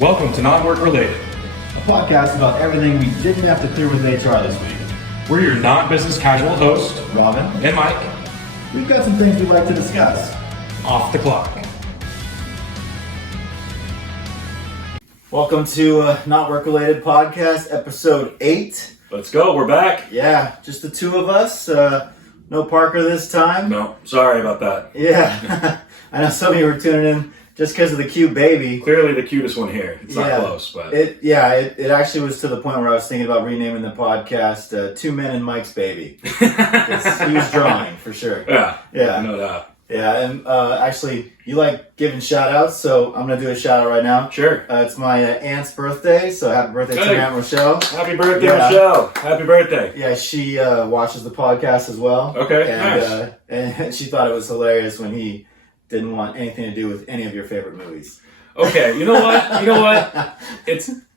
Welcome to Not Work Related. A podcast about everything we didn't have to clear with HR this week. We're your not business casual host, Robin and Mike. We've got some things we'd like to discuss. Off the clock. Welcome to Not Work Related Podcast, episode 8. Let's go. We're back. Yeah, just the two of us. No Parker this time. No, sorry about that. Yeah, I know some of you were tuning in just because of the cute baby. Clearly the cutest one here. It's not close, but it actually was to the point where I was thinking about renaming the podcast Two Men and Mike's Baby. He was drawing for sure. Yeah, no doubt. Yeah, and actually, you like giving shout-outs, so I'm going to do a shout-out right now. Sure. It's my aunt's birthday, so happy birthday to Aunt Rochelle. Happy birthday, Rochelle. Happy birthday. Yeah, she watches the podcast as well. Okay, nice. And she thought it was hilarious when he didn't want anything to do with any of your favorite movies. Okay, you know what?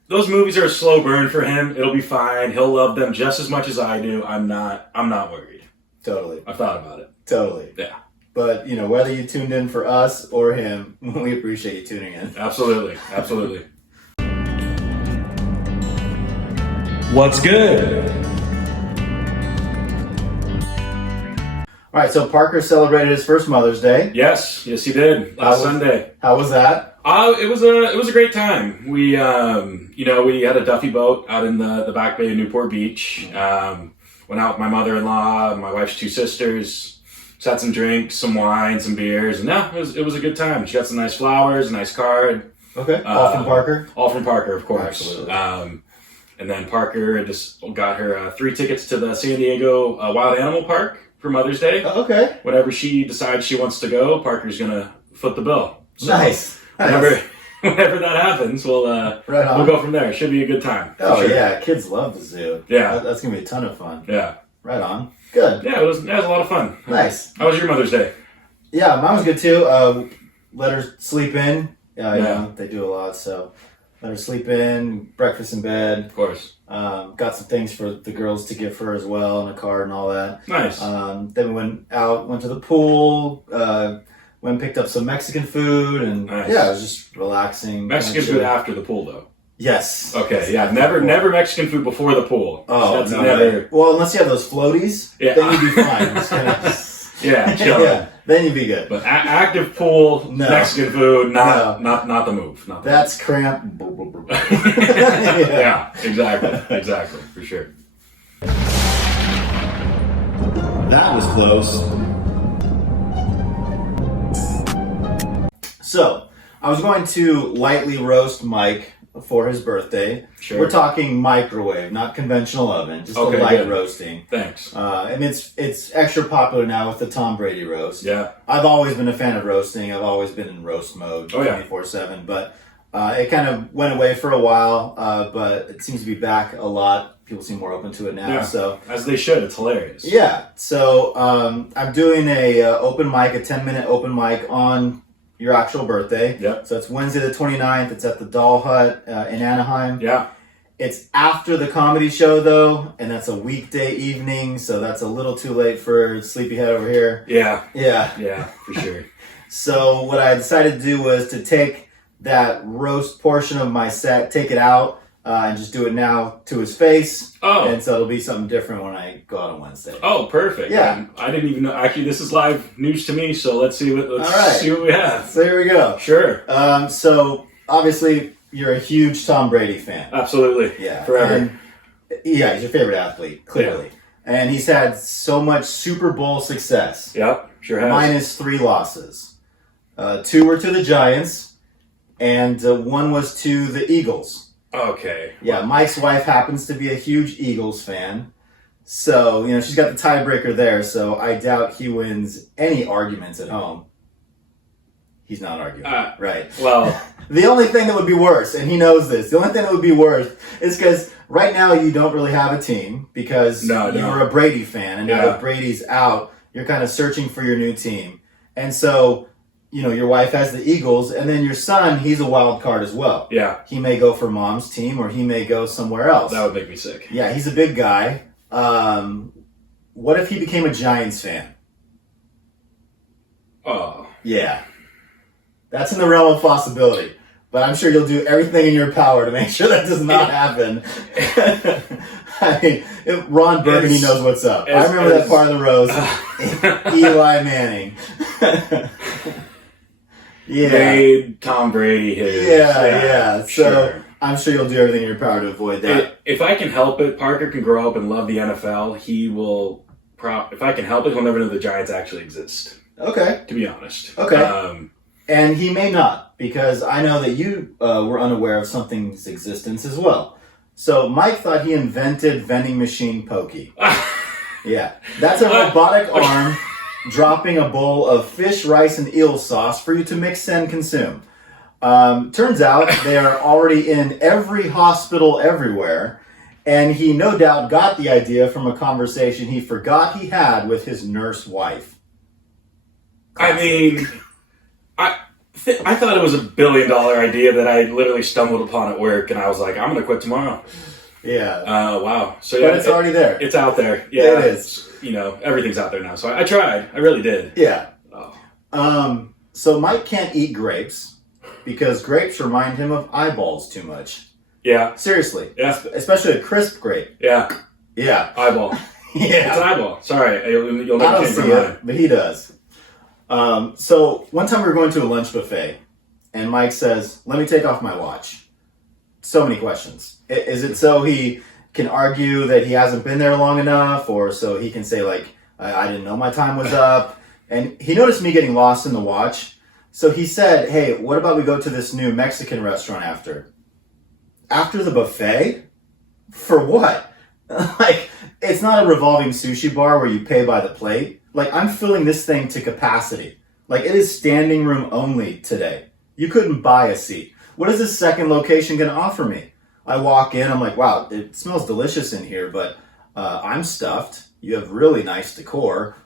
Those movies are a slow burn for him. It'll be fine. He'll love them just as much as I do. I'm not worried. Totally. I've thought about it. Totally. Yeah. But, whether you tuned in for us or him, we appreciate you tuning in. Absolutely. What's good? All right, so Parker celebrated his first Mother's Day. Yes, he did. Last Sunday. How was that? It was a great time. We we had a Duffy boat out in the back bay of Newport Beach. Went out with my mother-in-law, my wife's two sisters. Just had some drinks, some wine, some beers, and it was a good time. She got some nice flowers, a nice card. Okay. All from Parker? All from Parker, of course. Absolutely. And then Parker just got her 3 tickets to the San Diego Wild Animal Park for Mother's Day. Oh, okay. Whenever she decides she wants to go, Parker's gonna foot the bill. So nice. Whenever that happens, we'll go from there. It should be a good time. Oh, sure. Yeah. Kids love the zoo. Yeah. That's going to be a ton of fun. Yeah. Right on. Good. Yeah, it was a lot of fun. Nice. How was your Mother's Day? Yeah, mine was good too. Let her sleep in. They do a lot, so let her sleep in, breakfast in bed. Of course. Got some things for the girls to give her as well, and a card and all that. Nice. Then we went to the pool, went and picked up some Mexican food, and nice. Yeah, it was just relaxing. Mexican food after the pool, though. Yes. Okay, yeah, never Mexican food before the pool. Oh, that's no, never. Well, unless you have those floaties, then you'd be fine. Just yeah, chill. Yeah, then you'd be good. But active pool, Mexican food, not the move. That's cramp. Yeah, exactly, for sure. That was close. So, I was going to lightly roast Mike for his birthday. Sure. We're talking microwave, not conventional oven, just a light roasting. Thanks. And it's extra popular now with the Tom Brady roast. Yeah. I've always been a fan of roasting. I've always been in roast mode 24/7, but it kind of went away for a while, but it seems to be back a lot. People seem more open to it now. Yeah. So as they should. It's hilarious. Yeah. So I'm doing a 10-minute open mic on your actual birthday. Yep. So it's Wednesday the 29th. It's at the Doll Hut in Anaheim. Yeah. It's after the comedy show, though, and that's a weekday evening, so that's a little too late for Sleepyhead over here. Yeah. Yeah. Yeah, for sure. So what I decided to do was to take that roast portion of my set, take it out, and just do it now to his face. Oh. And so it'll be something different when I go out on Wednesday. Oh, perfect. Yeah. I didn't even know. Actually, this is live news to me, so let's see what we have. So here we go. Sure. So obviously you're a huge Tom Brady fan. Absolutely. Yeah. Forever. And, yeah, he's your favorite athlete, clearly. Yeah. And he's had so much Super Bowl success. Yep, sure has. Minus 3 losses. 2 were to the Giants, and 1 was to the Eagles. Okay. Yeah, Mike's wife happens to be a huge Eagles fan. So, she's got the tiebreaker there, so I doubt he wins any arguments at home. He's not arguing, right? Well, the only thing that would be worse, and he knows this, the only thing that would be worse is because right now you don't really have a team because you're a Brady fan, and now that Brady's out, you're kind of searching for your new team. And so, your wife has the Eagles, and then your son, he's a wild card as well. Yeah. He may go for mom's team, or he may go somewhere else. That would make me sick. Yeah, he's a big guy. What if he became a Giants fan? Oh. Yeah. That's in the realm of possibility. But I'm sure you'll do everything in your power to make sure that does not happen. I mean, Ron Burgundy knows what's up. I remember that part of the roast. Eli Manning. Yeah. Made Tom Brady his. Yeah. So sure. I'm sure you'll do everything in your power to avoid that. If I can help it, Parker can grow up and love the NFL. He will. If I can help it, he'll never know the Giants actually exist. Okay. To be honest. Okay. And he may not, because I know that you were unaware of something's existence as well. So Mike thought he invented vending machine pokey. Yeah. That's a robotic arm dropping a bowl of fish, rice, and eel sauce for you to mix and consume. Turns out they are already in every hospital everywhere, and he no doubt got the idea from a conversation he forgot he had with his nurse wife. I mean, I thought it was $1 billion idea that I literally stumbled upon at work, and I was like, I'm going to quit tomorrow. Yeah. Wow. So yeah, but it's already there. It's out there. Yeah, it is. Everything's out there now. So I tried. I really did. Yeah. So Mike can't eat grapes because grapes remind him of eyeballs too much. Yeah. Seriously. Yeah. Especially a crisp grape. Yeah. Yeah. Eyeball. Yeah. It's an eyeball. Sorry. You'll I never don't change see my it, mind. but he does. So one time we were going to a lunch buffet, and Mike says, "Let me take off my watch." So many questions. Is it so he can argue that he hasn't been there long enough, or so he can say, like, I didn't know my time was up? And he noticed me getting lost in the watch. So he said, "Hey, what about we go to this new Mexican restaurant after?" After the buffet? For what? Like, it's not a revolving sushi bar where you pay by the plate. Like, I'm filling this thing to capacity. Like, it is standing room only today. You couldn't buy a seat. What is this second location going to offer me? I walk in, I'm like, wow, it smells delicious in here, but I'm stuffed. You have really nice decor.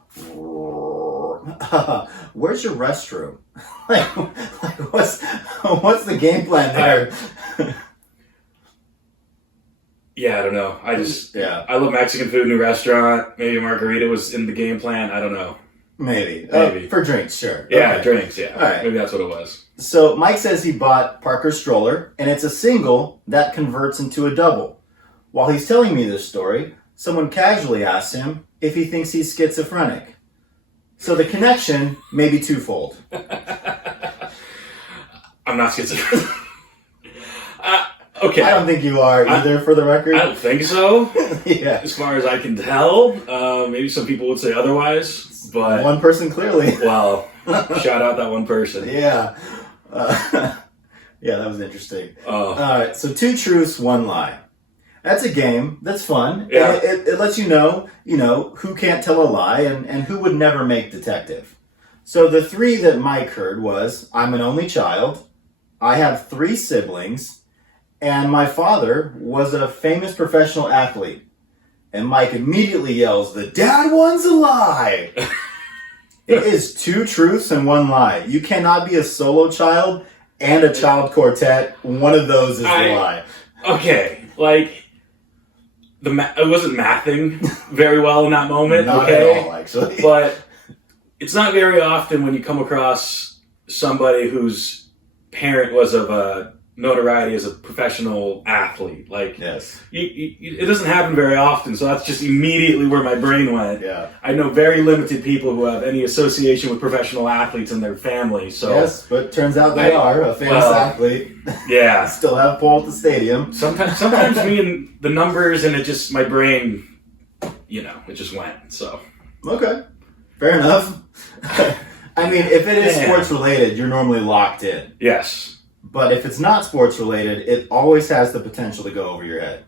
Where's your restroom? like what's the game plan there? Yeah, I don't know. I love Mexican food, new restaurant. Maybe a margarita was in the game plan. I don't know. Maybe. For drinks, sure. Yeah, okay. Drinks, yeah. All right. Maybe that's what it was. So Mike says he bought Parker's stroller, and it's a single that converts into a double. While he's telling me this story, someone casually asks him if he thinks he's schizophrenic. So the connection may be twofold. I'm not schizophrenic. Okay. I don't think you are either, for the record. I don't think so. Yeah. As far as I can tell. Maybe some people would say otherwise, but... One person, clearly. Well, shout out that one person. Yeah. Yeah, that was interesting. All right, so 2 truths, 1 lie. That's a game. That's fun. Yeah. It lets you know, who can't tell a lie and who would never make detective. So the 3 that Mike heard was, I'm an only child, I have 3 siblings, and my father was a famous professional athlete. And Mike immediately yells, the dad one's a lie! It is 2 truths and 1 lie. You cannot be a solo child and a child quartet. One of those is the lie. Okay, like, I wasn't mathing very well in that moment. Not okay? at all, actually. But it's not very often when you come across somebody whose parent was of a notoriety as a professional athlete. Like, yes. It doesn't happen very often, so that's just immediately where my brain went. Yeah. I know very limited people who have any association with professional athletes in their family. So yes, but turns out they are a famous athlete. Yeah. Still have a pole at the stadium. Sometimes me and the numbers and my brain, it just went. So. Okay. Fair enough. I mean, if it is sports related, you're normally locked in. Yes. But if it's not sports related, it always has the potential to go over your head.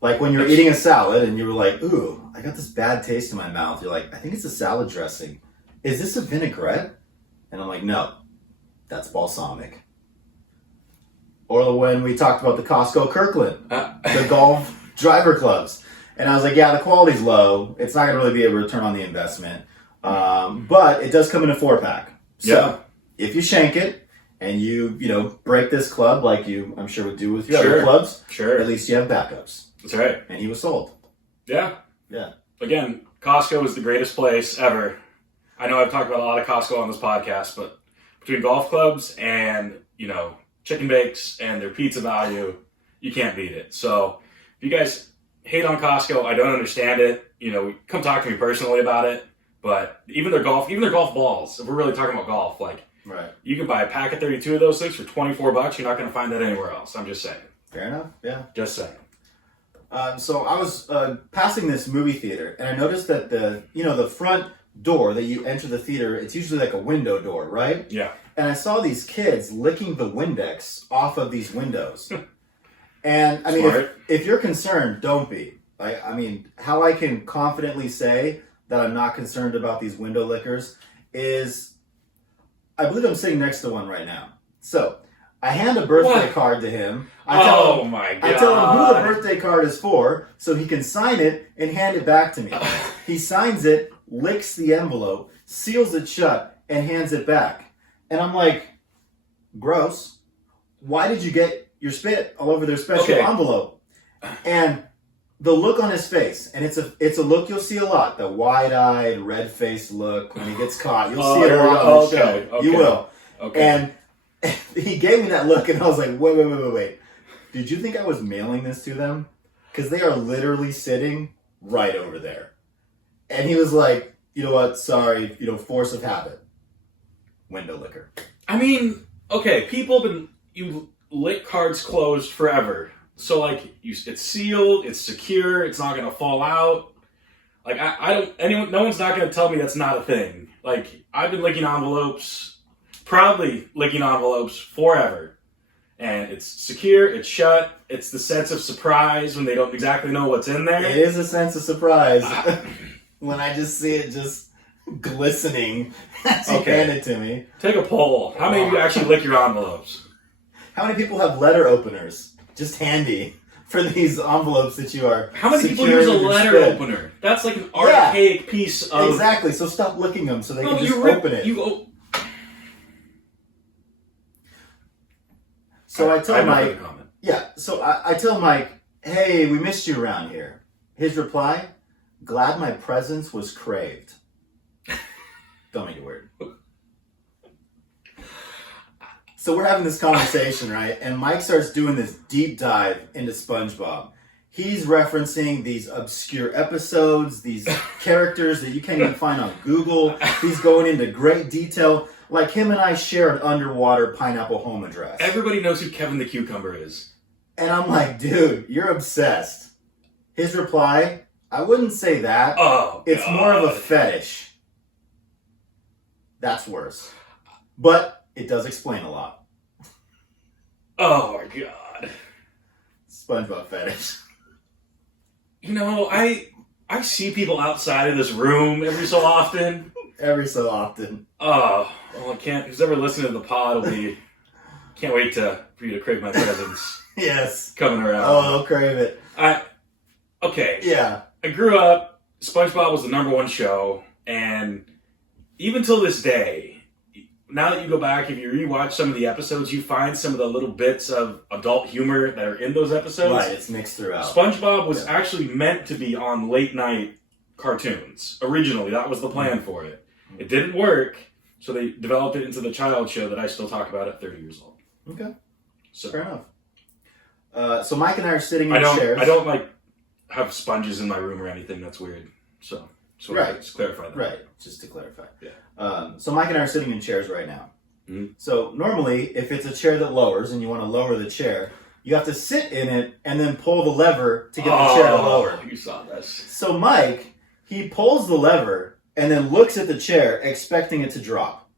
Like when you're eating a salad and you were like, ooh, I got this bad taste in my mouth. You're like, I think it's a salad dressing. Is this a vinaigrette? And I'm like, no, that's balsamic. Or when we talked about the Costco Kirkland, the golf driver clubs. And I was like, yeah, the quality's low. It's not going to really be a return on the investment. But it does come in a 4-pack. So if you shank it, and you break this club like you, I'm sure, would do with your other clubs, at least you have backups. That's right. And he was sold. Yeah. Yeah. Again, Costco is the greatest place ever. I know I've talked about a lot of Costco on this podcast, but between golf clubs and, chicken bakes and their pizza value, you can't beat it. So if you guys hate on Costco, I don't understand it. Come talk to me personally about it. But even their golf balls, if we're really talking about golf, right. You can buy a pack of 32 of those things for $24. You're not going to find that anywhere else. I'm just saying. Fair enough. Yeah. Just saying. So I was passing this movie theater, and I noticed that the front door that you enter the theater, it's usually like a window door, right? Yeah. And I saw these kids licking the Windex off of these windows. And I mean, if you're concerned, don't be. I mean, how I can confidently say that I'm not concerned about these window lickers is, I believe I'm sitting next to one right now. So I hand a birthday card to him. My God. I tell him who the birthday card is for so he can sign it and hand it back to me. He signs it, licks the envelope, seals it shut, and hands it back. And I'm like, gross. Why did you get your spit all over their special envelope? And the look on his face, and it's a look you'll see a lot, the wide-eyed, red-faced look when he gets caught. You'll see it a lot on the show. Okay. You will. Okay. And he gave me that look, and I was like, wait. Did you think I was mailing this to them? Because they are literally sitting right over there. And he was like, you know what, sorry, force of habit. Window licker. I mean, okay, you lick cards closed forever. So it's sealed, it's secure, it's not gonna fall out. No one's not gonna tell me that's not a thing. I've been proudly licking envelopes forever. And it's secure, it's shut, it's the sense of surprise when they don't exactly know what's in there. It is a sense of surprise when I just see it just glistening as you hand it to me. Take a poll. How many of you actually lick your envelopes? How many people have letter openers just handy for these envelopes that you are? How many people use a letter opener? That's like an archaic piece of... Exactly, so stop licking them so they can just open it. So I tell Mike... Yeah, so I tell Mike, hey, we missed you around here. His reply, glad my presence was craved. Don't make it weird. So we're having this conversation, right? And Mike starts doing this deep dive into SpongeBob. He's referencing these obscure episodes, these characters that you can't even find on Google. He's going into great detail. Like him and I share an underwater pineapple home address. Everybody knows who Kevin the Cucumber is. And I'm like, dude, you're obsessed. His reply, I wouldn't say that. Oh, it's more of a fetish. That's worse. But it does explain a lot. Oh my God. SpongeBob fetish. I see people outside of this room every so often. Every so often. Oh, well, I can't. Who's ever listening to the pod can't wait for you to crave my presence. Yes. Coming around. Oh, I'll crave it. Okay. Yeah. I grew up, SpongeBob was the #1 show, and even till this day, now that you go back, if you rewatch some of the episodes, you find some of the little bits of adult humor that are in those episodes. Right, it's mixed throughout. SpongeBob was actually meant to be on late night cartoons. Originally, that was the plan for it. It didn't work, so they developed it into the child show that I still talk about at 30 years old. Okay. So, fair enough. So Mike and I are sitting in chairs. I don't have sponges in my room or anything. That's weird. So right. Let's clarify that. Right, just to clarify. Yeah. So Mike and I are sitting in chairs right now. Mm-hmm. So normally, if it's a chair that lowers and you want to lower the chair, you have to sit in it and then pull the lever to get the chair to lower. You saw this. So Mike, he pulls the lever and then looks at the chair expecting it to drop.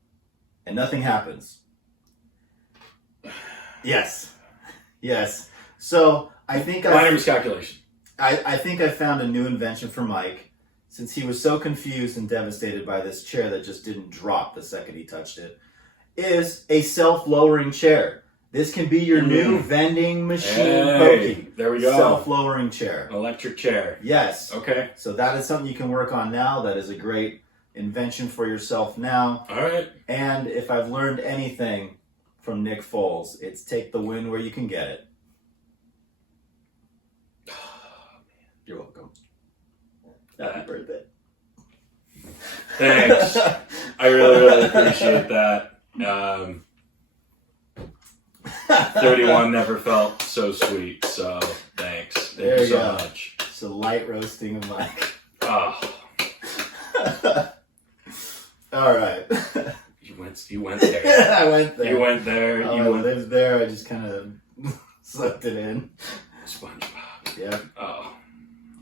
And nothing happens. Yes. So I think minor miscalculation. I think I found a new invention for Mike, since he was so confused and devastated by this chair that just didn't drop the second he touched it, is a self-lowering chair. This can be your new vending machine pokey. There we go. Self-lowering chair. Electric chair. Yes. Okay. So that is something you can work on now. That is a great invention for yourself now. All right. And if I've learned anything from Nick Foles, it's take the win where you can get it. You're welcome. Happy birthday. Thanks. I really, really appreciate that. 31 never felt so sweet. So thanks. Thank you so much. It's a light roasting of Mike. Oh. All right. You went there. I went there. You went there. Oh, I lived there. I just kind of sucked it in. SpongeBob. Yeah. Oh.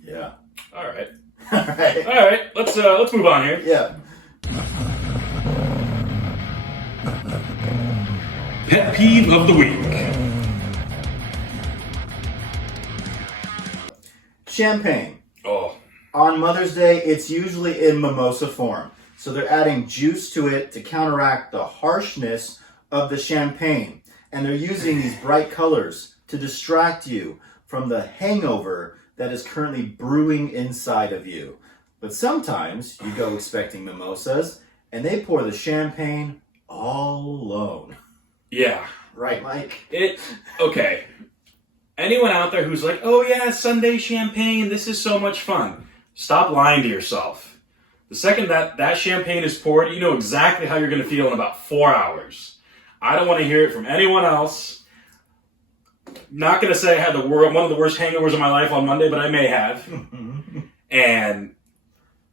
Yeah. All right. All right. All right. Let's move on here. Yeah. Pet peeve of the week. Champagne. Oh. On Mother's Day, it's usually in mimosa form. So they're adding juice to it to counteract the harshness of the champagne. And they're using these bright colors to distract you from the hangover that is currently brewing inside of you. But sometimes you go expecting mimosas and they pour the champagne all alone. Yeah. Right, Mike? Okay. Anyone out there who's like, oh yeah, Sunday champagne, this is so much fun. Stop lying to yourself. The second that champagne is poured, you know exactly how you're going to feel in about 4 hours. I don't want to hear it from anyone else. Not going to say I had one of the worst hangovers of my life on Monday, but I may have. And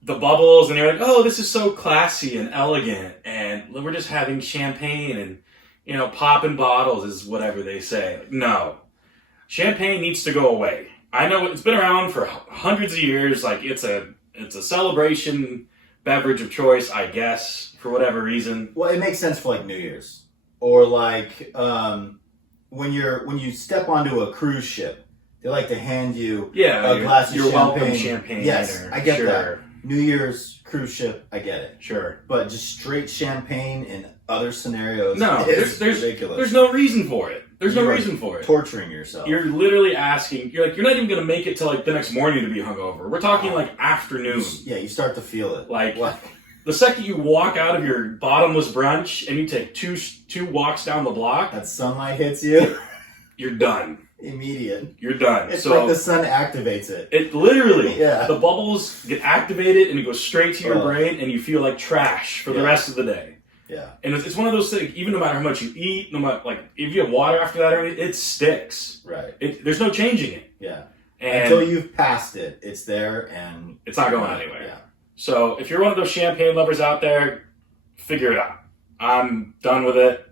the bubbles, and you're like, oh, this is so classy and elegant, and we're just having champagne and, you know, popping bottles is whatever they say. No. Champagne needs to go away. I know it's been around for hundreds of years. Like, it's a celebration beverage of choice, I guess, for whatever reason. Well, it makes sense for like New Year's, or like when you step onto a cruise ship, they like to hand you a glass of champagne. Your welcome champagne. Yes, I get that. New Year's cruise ship, I get it. Sure. But just straight champagne in other scenarios, there's ridiculous. There's no reason for it. There's no reason for it. Torturing yourself. You're literally asking. You're not even going to make it till like the next morning to be hungover. We're talking like afternoon. Yeah, you start to feel it. Like the second you walk out of your bottomless brunch and you take two walks down the block, that sunlight hits you. You're done. Immediate. You're done. It's like the sun activates it. It literally. Yeah. The bubbles get activated and it goes straight to your brain and you feel like trash for the rest of the day. Yeah. And it's one of those things, even no matter how much you eat, no matter, like, if you have water after that or anything, it sticks. Right. There's no changing it. Yeah. And until you've passed it, it's there and it's not going anywhere. Yeah. So if you're one of those champagne lovers out there, figure it out. I'm done with it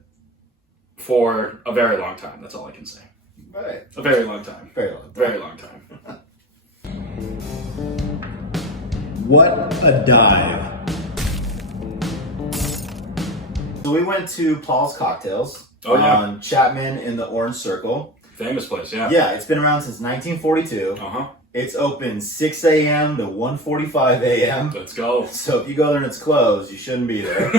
for a very long time. That's all I can say. Right. A very long time. Very long time. Very long time. What a dive. So we went to Paul's Cocktails on Chapman in the Orange Circle. Famous place, yeah. Yeah, it's been around since 1942. Uh-huh. It's open 6 a.m. to 1:45 a.m. Let's go. So if you go there and it's closed, you shouldn't be there.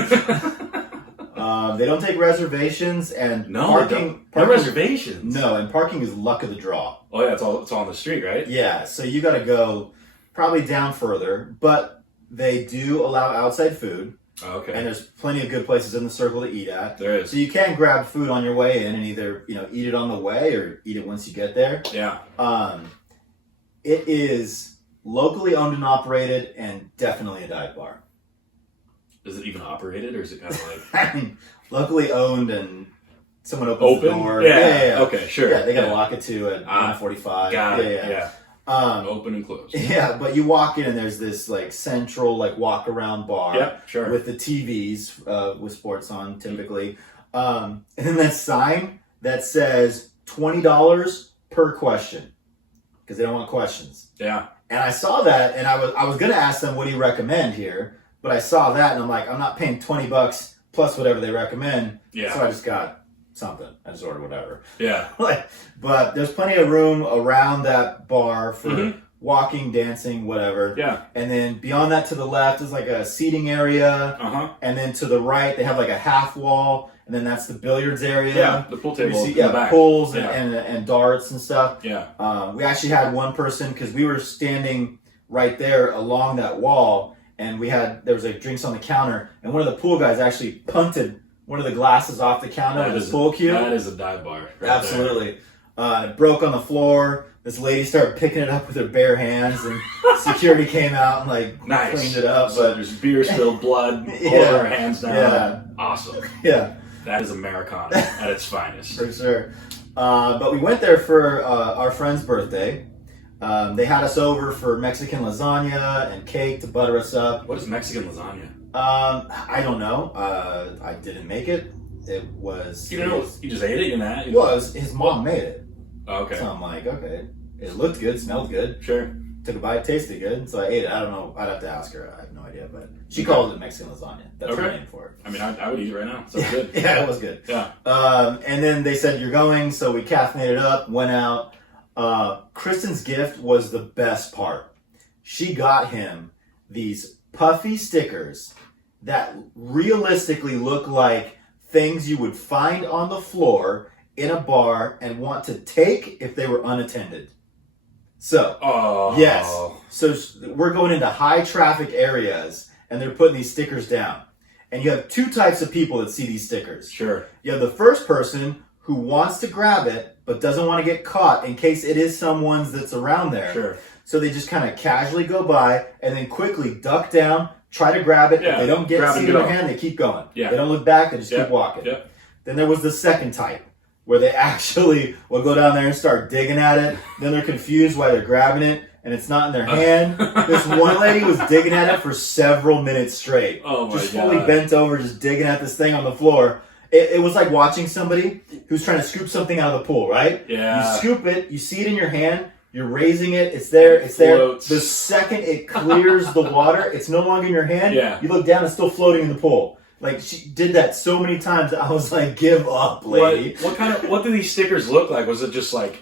They don't take reservations, and parking. No reservations. No, and parking is luck of the draw. Oh yeah, it's all on the street, right? Yeah, so you got to go probably down further, but they do allow outside food. Oh, okay. And there's plenty of good places in the circle to eat at. There is. So you can grab food on your way in and either, eat it on the way or eat it once you get there. Yeah. It is locally owned and operated and definitely a dive bar. Is it even operated or is it kind of like... I mean, locally owned and someone opens the door. Yeah. Okay, sure. Yeah, they got to lock it to at 1:45. Got it. Yeah. Open and closed. Yeah, but you walk in and there's this like central like walk around bar. Yep, sure. With the TVs with sports on typically, and then that sign that says $20 per question because they don't want questions. Yeah. And I saw that and I was gonna ask them what do you recommend here, but I saw that and I'm like I'm not paying $20 plus whatever they recommend. Yeah. So I just got something. I just ordered whatever. Yeah. But there's plenty of room around that bar for walking, dancing, whatever. Yeah. And then beyond that to the left is like a seating area. Uh-huh. And then to the right they have like a half wall. And then that's the billiards area. Yeah, the pool table. In the back. Pools and darts and stuff. Yeah. We actually had one person because we were standing right there along that wall. And there was like drinks on the counter. And one of the pool guys actually punted one of the glasses off the counter with his pool cue. That is a dive bar. Absolutely. It broke on the floor. This lady started picking it up with her bare hands, and security came out and cleaned it up. So but there's beer spilled blood over her hands now. Yeah. Awesome. Yeah. That is Americana at its finest. For sure. But we went there for our friend's birthday. They had us over for Mexican lasagna and cake to butter us up. What is Mexican lasagna? I don't know. I didn't make it. It was... You know, you just ate it, you know? Well, his mom made it. Oh, okay. So I'm like, okay. It looked good, smelled good. Sure. Took a bite, tasted good, so I ate it. I don't know. I'd have to ask her. I have no idea, but she called it Mexican lasagna. That's her name for it. I mean, I would eat it right now. So good. Yeah, it was good. Yeah. And then they said, you're going, so we caffeinated up, went out. Kristen's gift was the best part. She got him these puffy stickers that realistically look like things you would find on the floor in a bar and want to take if they were unattended. So, yes. So we're going into high traffic areas and they're putting these stickers down. And you have two types of people that see these stickers. Sure. You have the first person who wants to grab it but doesn't want to get caught in case it is someone's that's around there. Sure. So they just kind of casually go by and then quickly duck down, try to grab it. Yeah. If they don't get it in their hand, they keep going. Yeah. They don't look back, they just keep walking. Yep. Then there was the second type, where they actually will go down there and start digging at it. Then they're confused why they're grabbing it, and it's not in their hand. This one lady was digging at it for several minutes straight. Oh my just God. fully bent over, just digging at this thing on the floor. It was like watching somebody who's trying to scoop something out of the pool, right? Yeah. You scoop it, you see it in your hand, you're raising it, it's there, it's there. Floats. The second it clears the water, it's no longer in your hand. Yeah. You look down, it's still floating in the pool. Like, she did that so many times that I was like, give up, lady. What do these stickers look like? Was it just like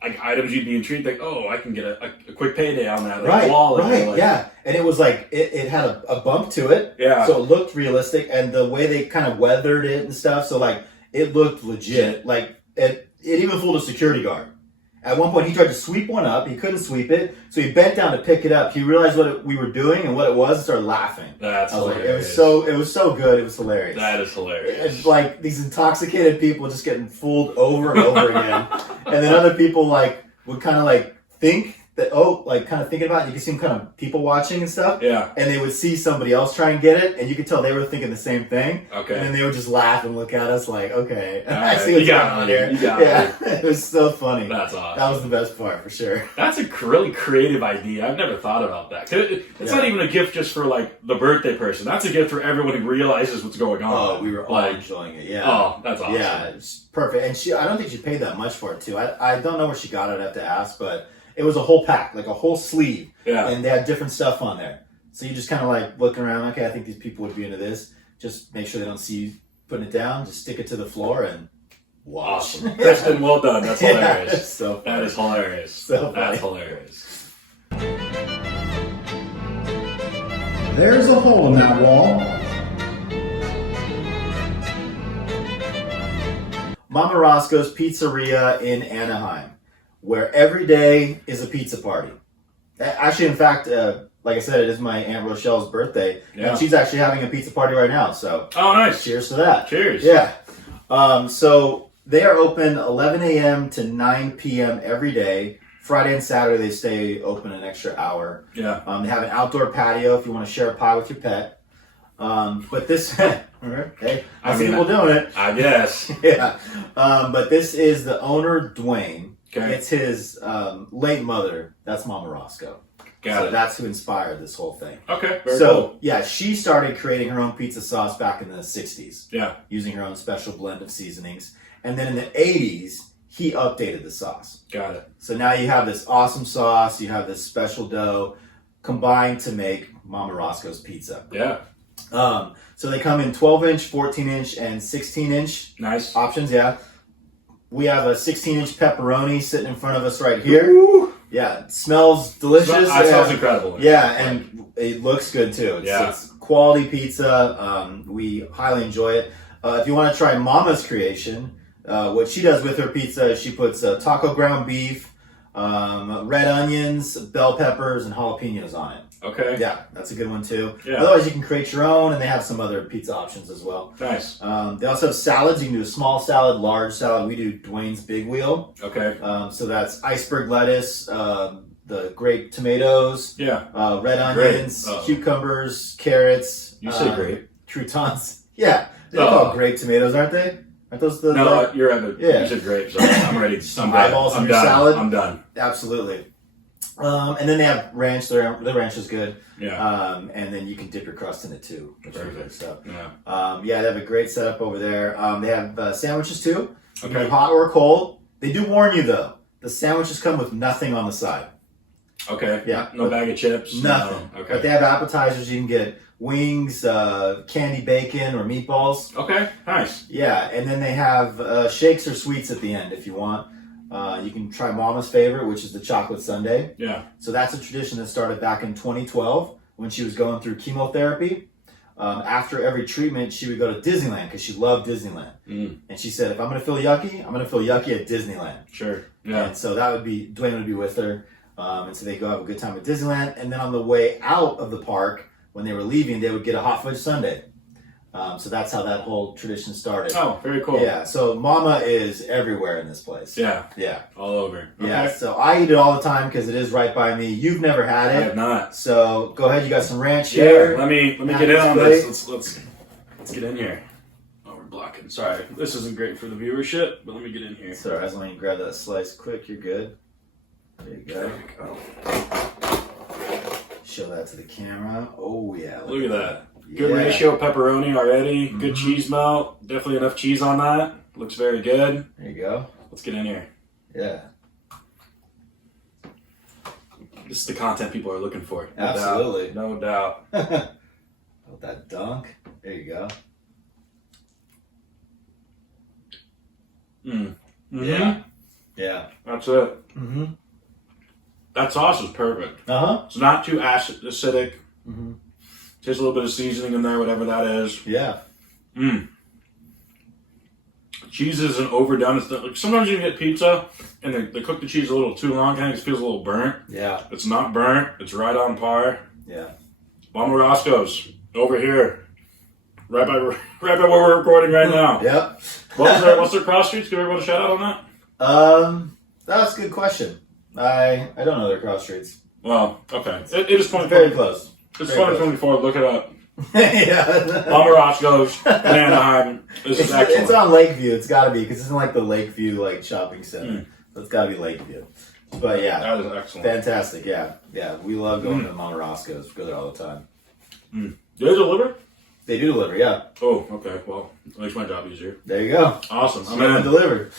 items you'd be intrigued, like, oh, I can get a quick payday on that, like Right, a wallet. right, Like, yeah. And it was like, it had a bump to it. Yeah. So it looked realistic, and the way they kind of weathered it and stuff, so like, it looked legit. Like, it even fooled a security guard. At one point, he tried to sweep one up. He couldn't sweep it, so he bent down to pick it up. He realized what we were doing and what it was, and started laughing. That's hilarious. Like, it was so good. It was hilarious. That is hilarious. It's like these intoxicated people just getting fooled over and over again, and then other people like would kind of like think that kind of thinking about it. You can see them kind of people watching and stuff. Yeah. And they would see somebody else try and get it, and you could tell they were thinking the same thing. Okay. And then they would just laugh and look at us like, okay, right. I see what's going on here. Yeah, it was so funny. That's awesome. That was the best part for sure. That's a really creative idea. I've never thought about that. It's not even a gift just for like the birthday person. That's a gift for everyone who realizes what's going on. Oh, we were all enjoying it. Yeah. Oh, that's awesome. Yeah, it's perfect. And I don't think she paid that much for it too. I don't know where she got it. I'd have to ask, but it was a whole pack, like a whole sleeve. Yeah. And they had different stuff on there. So you just kind of like looking around, okay, I think these people would be into this. Just make sure they don't see you putting it down. Just stick it to the floor and watch. Awesome. Kristen, well done. That's hilarious. Yeah, so funny. That is hilarious. So That's funny. hilarious. There's a hole in that wall. Mama Roscoe's Pizzeria in Anaheim, where every day is a pizza party. Actually, in fact, like I said, it is my Aunt Rochelle's birthday, and she's actually having a pizza party right now. So, oh, nice! Cheers to that. Cheers. Yeah. So they are open 11 a.m. to 9 p.m. every day. Friday and Saturday they stay open an extra hour. Yeah. They have an outdoor patio if you want to share a pie with your pet. But this, hey, I see people doing it. I guess. Yeah. But this is the owner, Dwayne. Okay. It's his late mother. That's Mama Roscoe. Got it. That's who inspired this whole thing. Okay. Very cool. Yeah, she started creating her own pizza sauce back in the 60s. Yeah. Using her own special blend of seasonings. And then in the 80s, he updated the sauce. Got it. So now you have this awesome sauce, you have this special dough combined to make Mama Roscoe's pizza. Yeah. So they come in 12-inch, 14-inch, and 16-inch Nice options, yeah. We have a 16-inch pepperoni sitting in front of us right here. Ooh. Yeah, it smells delicious. That sounds incredible. Yeah, and it looks good too. It's quality pizza. We highly enjoy it. If you want to try Mama's creation, what she does with her pizza is she puts taco ground beef, red onions, bell peppers, and jalapenos on it. Okay. Yeah, that's a good one too. Yeah. Otherwise, you can create your own, and they have some other pizza options as well. Nice. They also have salads. You can do a small salad, large salad. We do Dwayne's Big Wheel. Okay. So that's iceberg lettuce, the grape tomatoes, red onions, cucumbers, carrots. You say grape. Croutons. Yeah, They're called grape tomatoes, aren't they? Aren't those the... No, you're at the... Yeah. You said grape, so I'm ready. Some eyeballs in your salad? I'm done. Absolutely. And then they have ranch. The ranch is good. Yeah. And then you can dip your crust in it too. Perfect. So, yeah. They have a great setup over there. They have sandwiches too. Okay. Hot or cold. They do warn you though. The sandwiches come with nothing on the side. Okay. Yeah. No bag of chips. Nothing. No. Okay. But they have appetizers. You can get wings, candy bacon, or meatballs. Okay. Nice. Yeah, and then they have shakes or sweets at the end if you want. You can try Mama's favorite, which is the chocolate sundae. Yeah. So that's a tradition that started back in 2012 when she was going through chemotherapy. After every treatment, she would go to Disneyland because she loved Disneyland. And she said, if I'm going to feel yucky, I'm going to feel yucky at Disneyland. Sure. Yeah. And so Dwayne would be with her. And so they go have a good time at Disneyland. And then on the way out of the park, when they were leaving, they would get a hot fudge sundae. So that's how that whole tradition started. Oh, very cool. Yeah, so Mama is everywhere in this place. Yeah. Yeah. All over. Okay. Yeah, so I eat it all the time because it is right by me. You've never had it. I have not. So go ahead, you got some ranch here. Yeah, let me get in on this. Let's get in here. Oh, we're blocking. Sorry. This isn't great for the viewership, but let me get in here. Sorry, as long as you grab that slice quick, you're good. There you go. There we go. Show that to the camera. Oh, yeah. Look at that. Good ratio of pepperoni already. Good cheese melt. Definitely enough cheese on that. Looks very good. There you go. Let's get in here. Yeah. This is the content people are looking for. No Absolutely. Doubt. No doubt. Oh, that dunk. There you go. Yeah. Yeah. That's it. Mm-hmm. That sauce is perfect. Uh-huh. It's not too acidic. Mm-hmm. Just a little bit of seasoning in there, whatever that is. Yeah. Cheese isn't overdone. It's not, like sometimes you get pizza and they cook the cheese a little too long. Kind of feels a little burnt. Yeah. It's not burnt. It's right on par. Yeah. Mama Roscoe's over here, right by where we're recording right now. Yep. What's their cross streets? Give everyone a shout out on that. That's a good question. I don't know their cross streets. Well, okay. It is 20. Very close. It's 2024. Look it up. Yeah. Mama Roscoe's in Anaheim. This is excellent. It's on Lakeview. It's got to be because it's in like the Lakeview shopping center. So it's got to be Lakeview. But yeah, that is excellent. Fantastic. Yeah, yeah. We love going to Mama Roscoe's. We go there all the time. Do they deliver? They do deliver. Yeah. Oh, okay. Well, it makes my job easier. There you go. Awesome. I'm in. Delivered.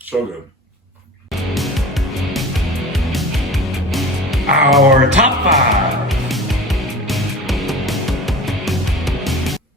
So good. Our top 5.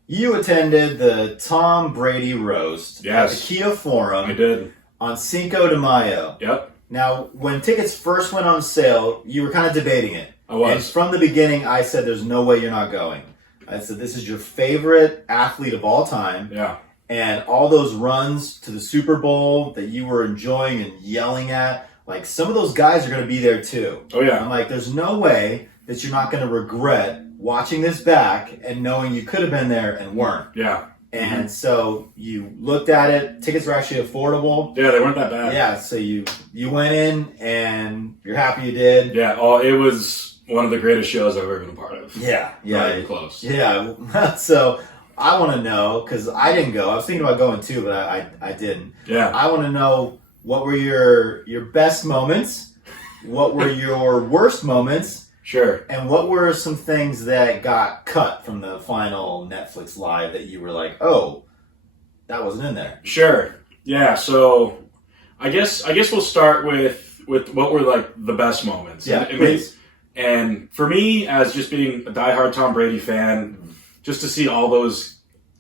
You attended the Tom Brady roast at the Kia Forum. I did. On Cinco de Mayo. Yep. Now, when tickets first went on sale, you were kind of debating it. I was. And from the beginning, I said, there's no way you're not going. I said, this is your favorite athlete of all time. Yeah. And all those runs to the Super Bowl that you were enjoying and yelling at, like some of those guys are going to be there too. Oh, yeah. I'm like, there's no way that you're not going to regret watching this back and knowing you could have been there and weren't. Yeah. And so you looked at it. Tickets were actually affordable. Yeah, they weren't that bad. Yeah, so you went in and you're happy you did. Yeah, it was one of the greatest shows I've ever been a part of. Yeah. Not even close. Yeah. So I want to know, because I didn't go. I was thinking about going too, but I didn't. Yeah. I want to know, what were your best moments? What were your worst moments? Sure. And what were some things that got cut from the final Netflix live that you were like, oh, that wasn't in there? Sure. Yeah. So I guess we'll start with what were like the best moments. Yeah, please. And for me, as just being a diehard Tom Brady fan, just to see all those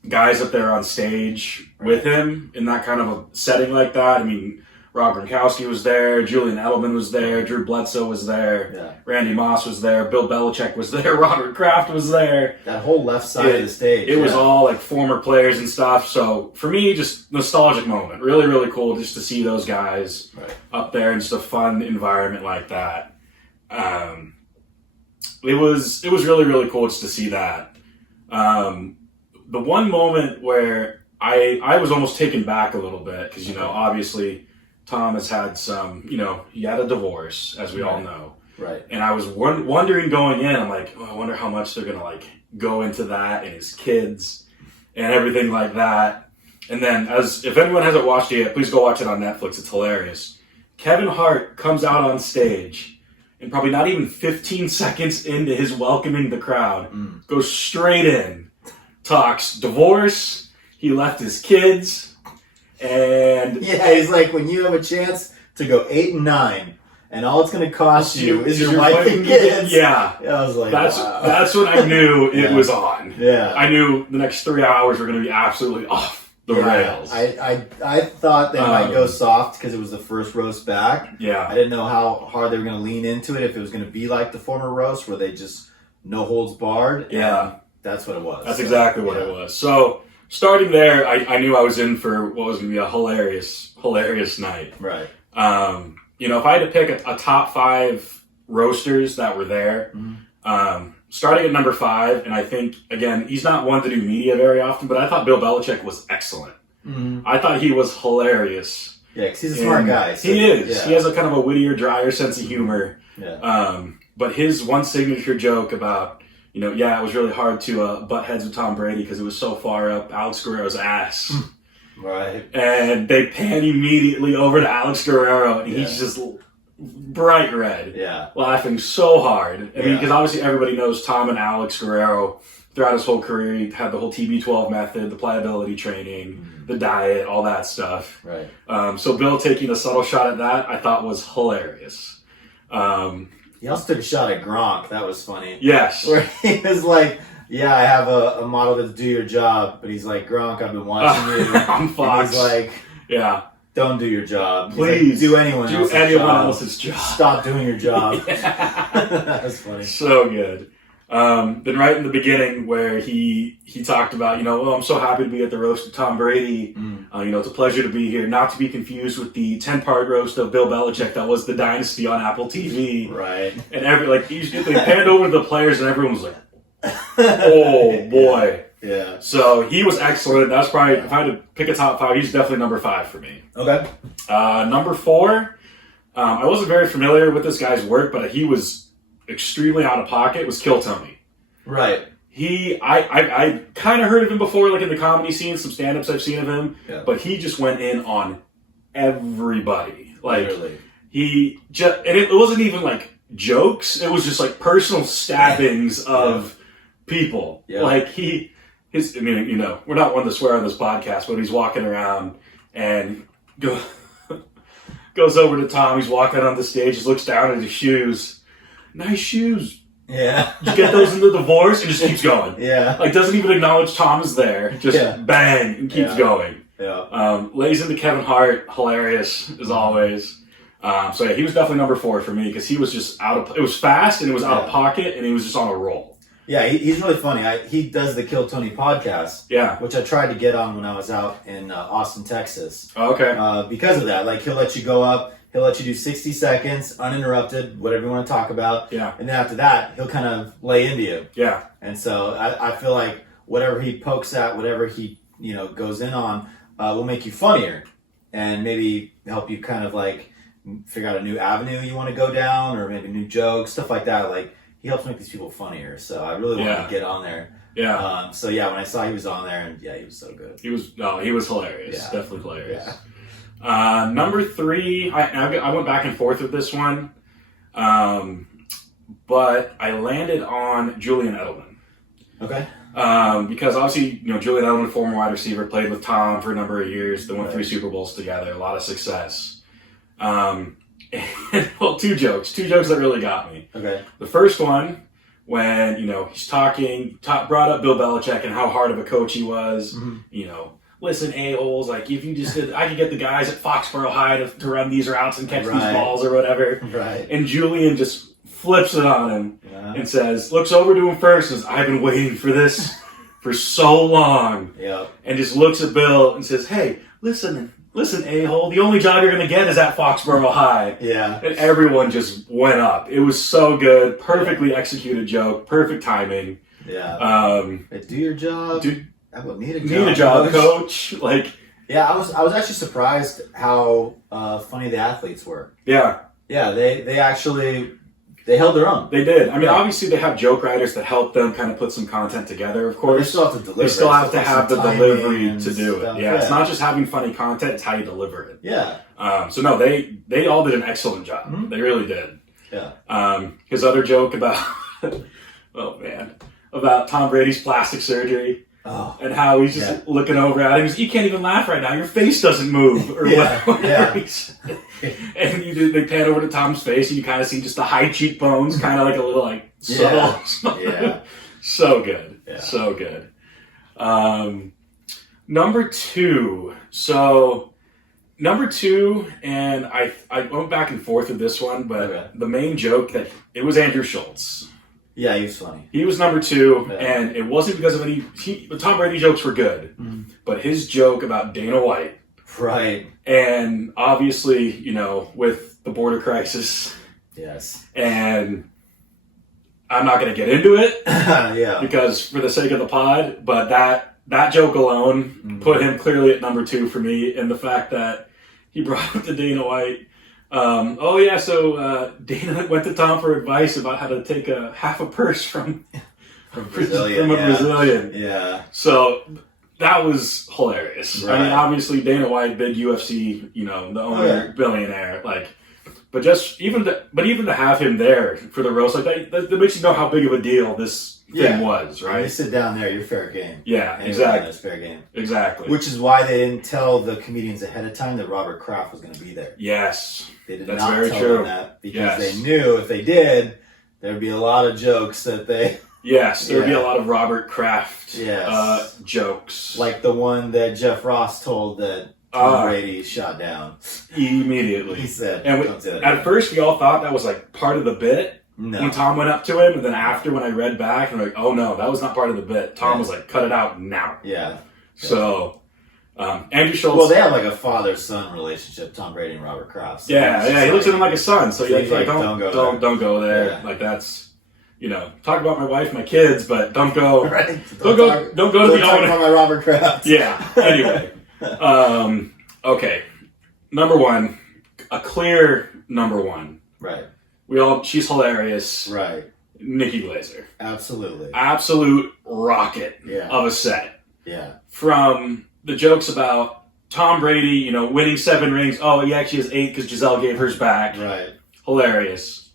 guys up there on stage with him in that kind of a setting like that. I mean, Rob Gronkowski was there, Julian Edelman was there, Drew Bledsoe was there, Randy Moss was there, Bill Belichick was there, Robert Kraft was there. That whole left side of the stage. It was all like former players and stuff. So for me, just nostalgic moment. Really, really cool just to see those guys up there and just a fun environment like that. It was really, really cool just to see that. The one moment where I was almost taken back a little bit because, obviously Tom has had some, he had a divorce, as we all know. Right. And I was wondering going in, I'm like, I wonder how much they're going to go into that and his kids. and everything like that. And then, if anyone hasn't watched it yet, please go watch it on Netflix. It's hilarious. Kevin Hart comes out on stage, and probably not even 15 seconds into his welcoming the crowd, goes straight in, talks divorce, he left his kids, and... Yeah, he's like, when you have a chance to go 8-9, and all it's going to cost you is your wife and kids. Yeah. I was like, that's when I knew it was on. Yeah. I knew the next 3 hours were going to be absolutely off the rails. I thought they might go soft because it was the first roast back. Yeah. I didn't know how hard they were going to lean into it, if it was going to be like the former roast where they just no holds barred. Yeah. That's what it was. That's exactly what it was. So, starting there, I knew I was in for what was going to be a hilarious night. Right. If I had to pick a top 5 roasters that were there, starting at number 5, and I think, again, he's not one to do media very often, but I thought Bill Belichick was excellent. I thought he was hilarious. Yeah, because he's a smart guy. So, he is. Yeah. He has a kind of a wittier, drier sense of humor. Yeah. But his one signature joke about, it was really hard to butt heads with Tom Brady because it was so far up Alex Guerrero's ass. Right. And they pan immediately over to Alex Guerrero, and he's just bright red, laughing so hard. I mean, because obviously everybody knows Tom and Alex Guerrero throughout his whole career. He had the whole TB12 method, the pliability training, the diet, all that stuff. Right. So Bill taking a subtle shot at that, I thought was hilarious. He also took a shot at Gronk. That was funny. Yes. Where he was like, yeah, I have a model to do your job, but he's like, Gronk, I've been watching you. On Fox. And he's like, don't do your job. Please. Like, do anyone else's job. Stop doing your job. That was funny. So good. Then right in the beginning where he talked about, I'm so happy to be at the roast of Tom Brady. It's a pleasure to be here. Not to be confused with the 10-part roast of Bill Belichick that was The Dynasty on Apple TV. Right. And they panned over to the players and everyone was like, oh boy. Yeah. So he was excellent. That's probably, if I had to pick a top 5, he's definitely number 5 for me. Okay. Number 4, I wasn't very familiar with this guy's work, but he was extremely out of pocket, was Kill Tony. Right. I kind of heard of him before, like in the comedy scene, some stand-ups I've seen of him, but he just went in on everybody. Like, literally. And it wasn't even like jokes, it was just like personal stabbings of people. Yeah. Like we're not one to swear on this podcast, but he's walking around and goes over to Tom, he's walking on the stage, just looks down at his shoes. Nice shoes. Yeah. Did you get those in the divorce? And just keeps going. Yeah. Like, doesn't even acknowledge Tom is there. Just bang, and keeps going. Yeah. Lays into Kevin Hart, hilarious as always. He was definitely number 4 for me because he was just it was fast and it was out of pocket and he was just on a roll. Yeah, he's really funny. He does the Kill Tony podcast. Yeah. Which I tried to get on when I was out in Austin, Texas. Okay. Because of that. Like, he'll let you go up. He'll let you do 60 seconds, uninterrupted, whatever you want to talk about. Yeah. And then after that, he'll kind of lay into you. Yeah. And so I feel like whatever he pokes at, whatever he goes in on, will make you funnier. And maybe help you kind of like figure out a new avenue you want to go down, or maybe new jokes, stuff like that. Like, he helps make these people funnier. So I really wanted to get on there. Yeah. When I saw he was on there, and he was so good. He was hilarious. Yeah. Definitely hilarious. Yeah. Number 3, I went back and forth with this one, but I landed on Julian Edelman. Okay. Because obviously, Julian Edelman, former wide receiver, played with Tom for a number of years. They won 3 Super Bowls together, a lot of success. And, well, two jokes that really got me. Okay. The first one, when, he's brought up Bill Belichick and how hard of a coach he was, listen, a-holes, like, if you just did, I could get the guys at Foxborough High to run these routes and catch these balls or whatever. Right. And Julian just flips it on him and says, looks over to him first and says, I've been waiting for this for so long. Yeah. And just looks at Bill and says, hey, listen, a-hole, the only job you're going to get is at Foxborough High. Yeah. And everyone just went up. It was so good. Perfectly executed joke. Perfect timing. Yeah. Do your job. Need a job, coach. Like, yeah, I was actually surprised how funny the athletes were. Yeah. Yeah, they actually They held their own. They did. I mean, obviously they have joke writers that help them kind of put some content together, of course. But they still have to deliver. They still have to have the delivery to do stuff. it. Yeah, it's not just having funny content, it's how you deliver it. Yeah. So no, they all did an excellent job. Mm-hmm. They really did. Yeah. His other joke about, oh man, about Tom Brady's plastic surgery. Oh, and how he's just looking over at him. You can't even laugh right now. Your face doesn't move, or whatever. And they pan over to Tom's face, and you kind of see just the high cheekbones, kind of like a little like subtle. Yeah. So good. Yeah. So good. Number two. So number two, and I went back and forth with this one, but the main joke that it was Andrew Schultz. Yeah, he was funny. He was number two, and it wasn't because of the Tom Brady jokes were good, but his joke about Dana White. Right. And obviously, you know, with the border crisis. Yes. And I'm not going to get into it. Because for the sake of the pod, but that joke alone put him clearly at number two for me, and the fact that he brought up to Dana White. So Dana went to Tom for advice about how to take half a purse from a Brazilian. Yeah. So that was hilarious. Right. I mean, obviously Dana White, big UFC, you know, the owner, billionaire, but even to have him there for the roast, that makes you know how big of a deal this thing was, right? When you sit down there, you're fair game. Yeah, exactly. It's fair game. Exactly. Which is why they didn't tell the comedians ahead of time that Robert Kraft was going to be there. Yes. They did That's not very tell true. them that because they knew if they did, there'd be a lot of jokes that they... Yes, there'd be a lot of Robert Kraft jokes. Like the one that Jeff Ross told that Tom Brady shot down. Immediately. He said, at first we all thought that was like part of the bit. No. When Tom went up to him, and then after when I read back, and I'm like, oh no, that was not part of the bit. Tom was like, cut it out now. Yeah. So, Andrew Schultz. Well, they have like a father-son relationship, Tom Brady and Robert Kraft. So he looks at him like a son. So he's like, don't go there. Yeah. Like that's, you know, talk about my wife, my kids, but don't go. Right. Don't go to the owner. Talk about my Robert Kraft. Yeah. Anyway. Okay. Number one, a clear number one. Right. She's hilarious. Right. Nikki Glaser. Absolutely. Absolute rocket of a set. Yeah. From the jokes about Tom Brady, you know, winning 7 rings. Oh, he actually has 8 because Giselle gave hers back. Right. Hilarious.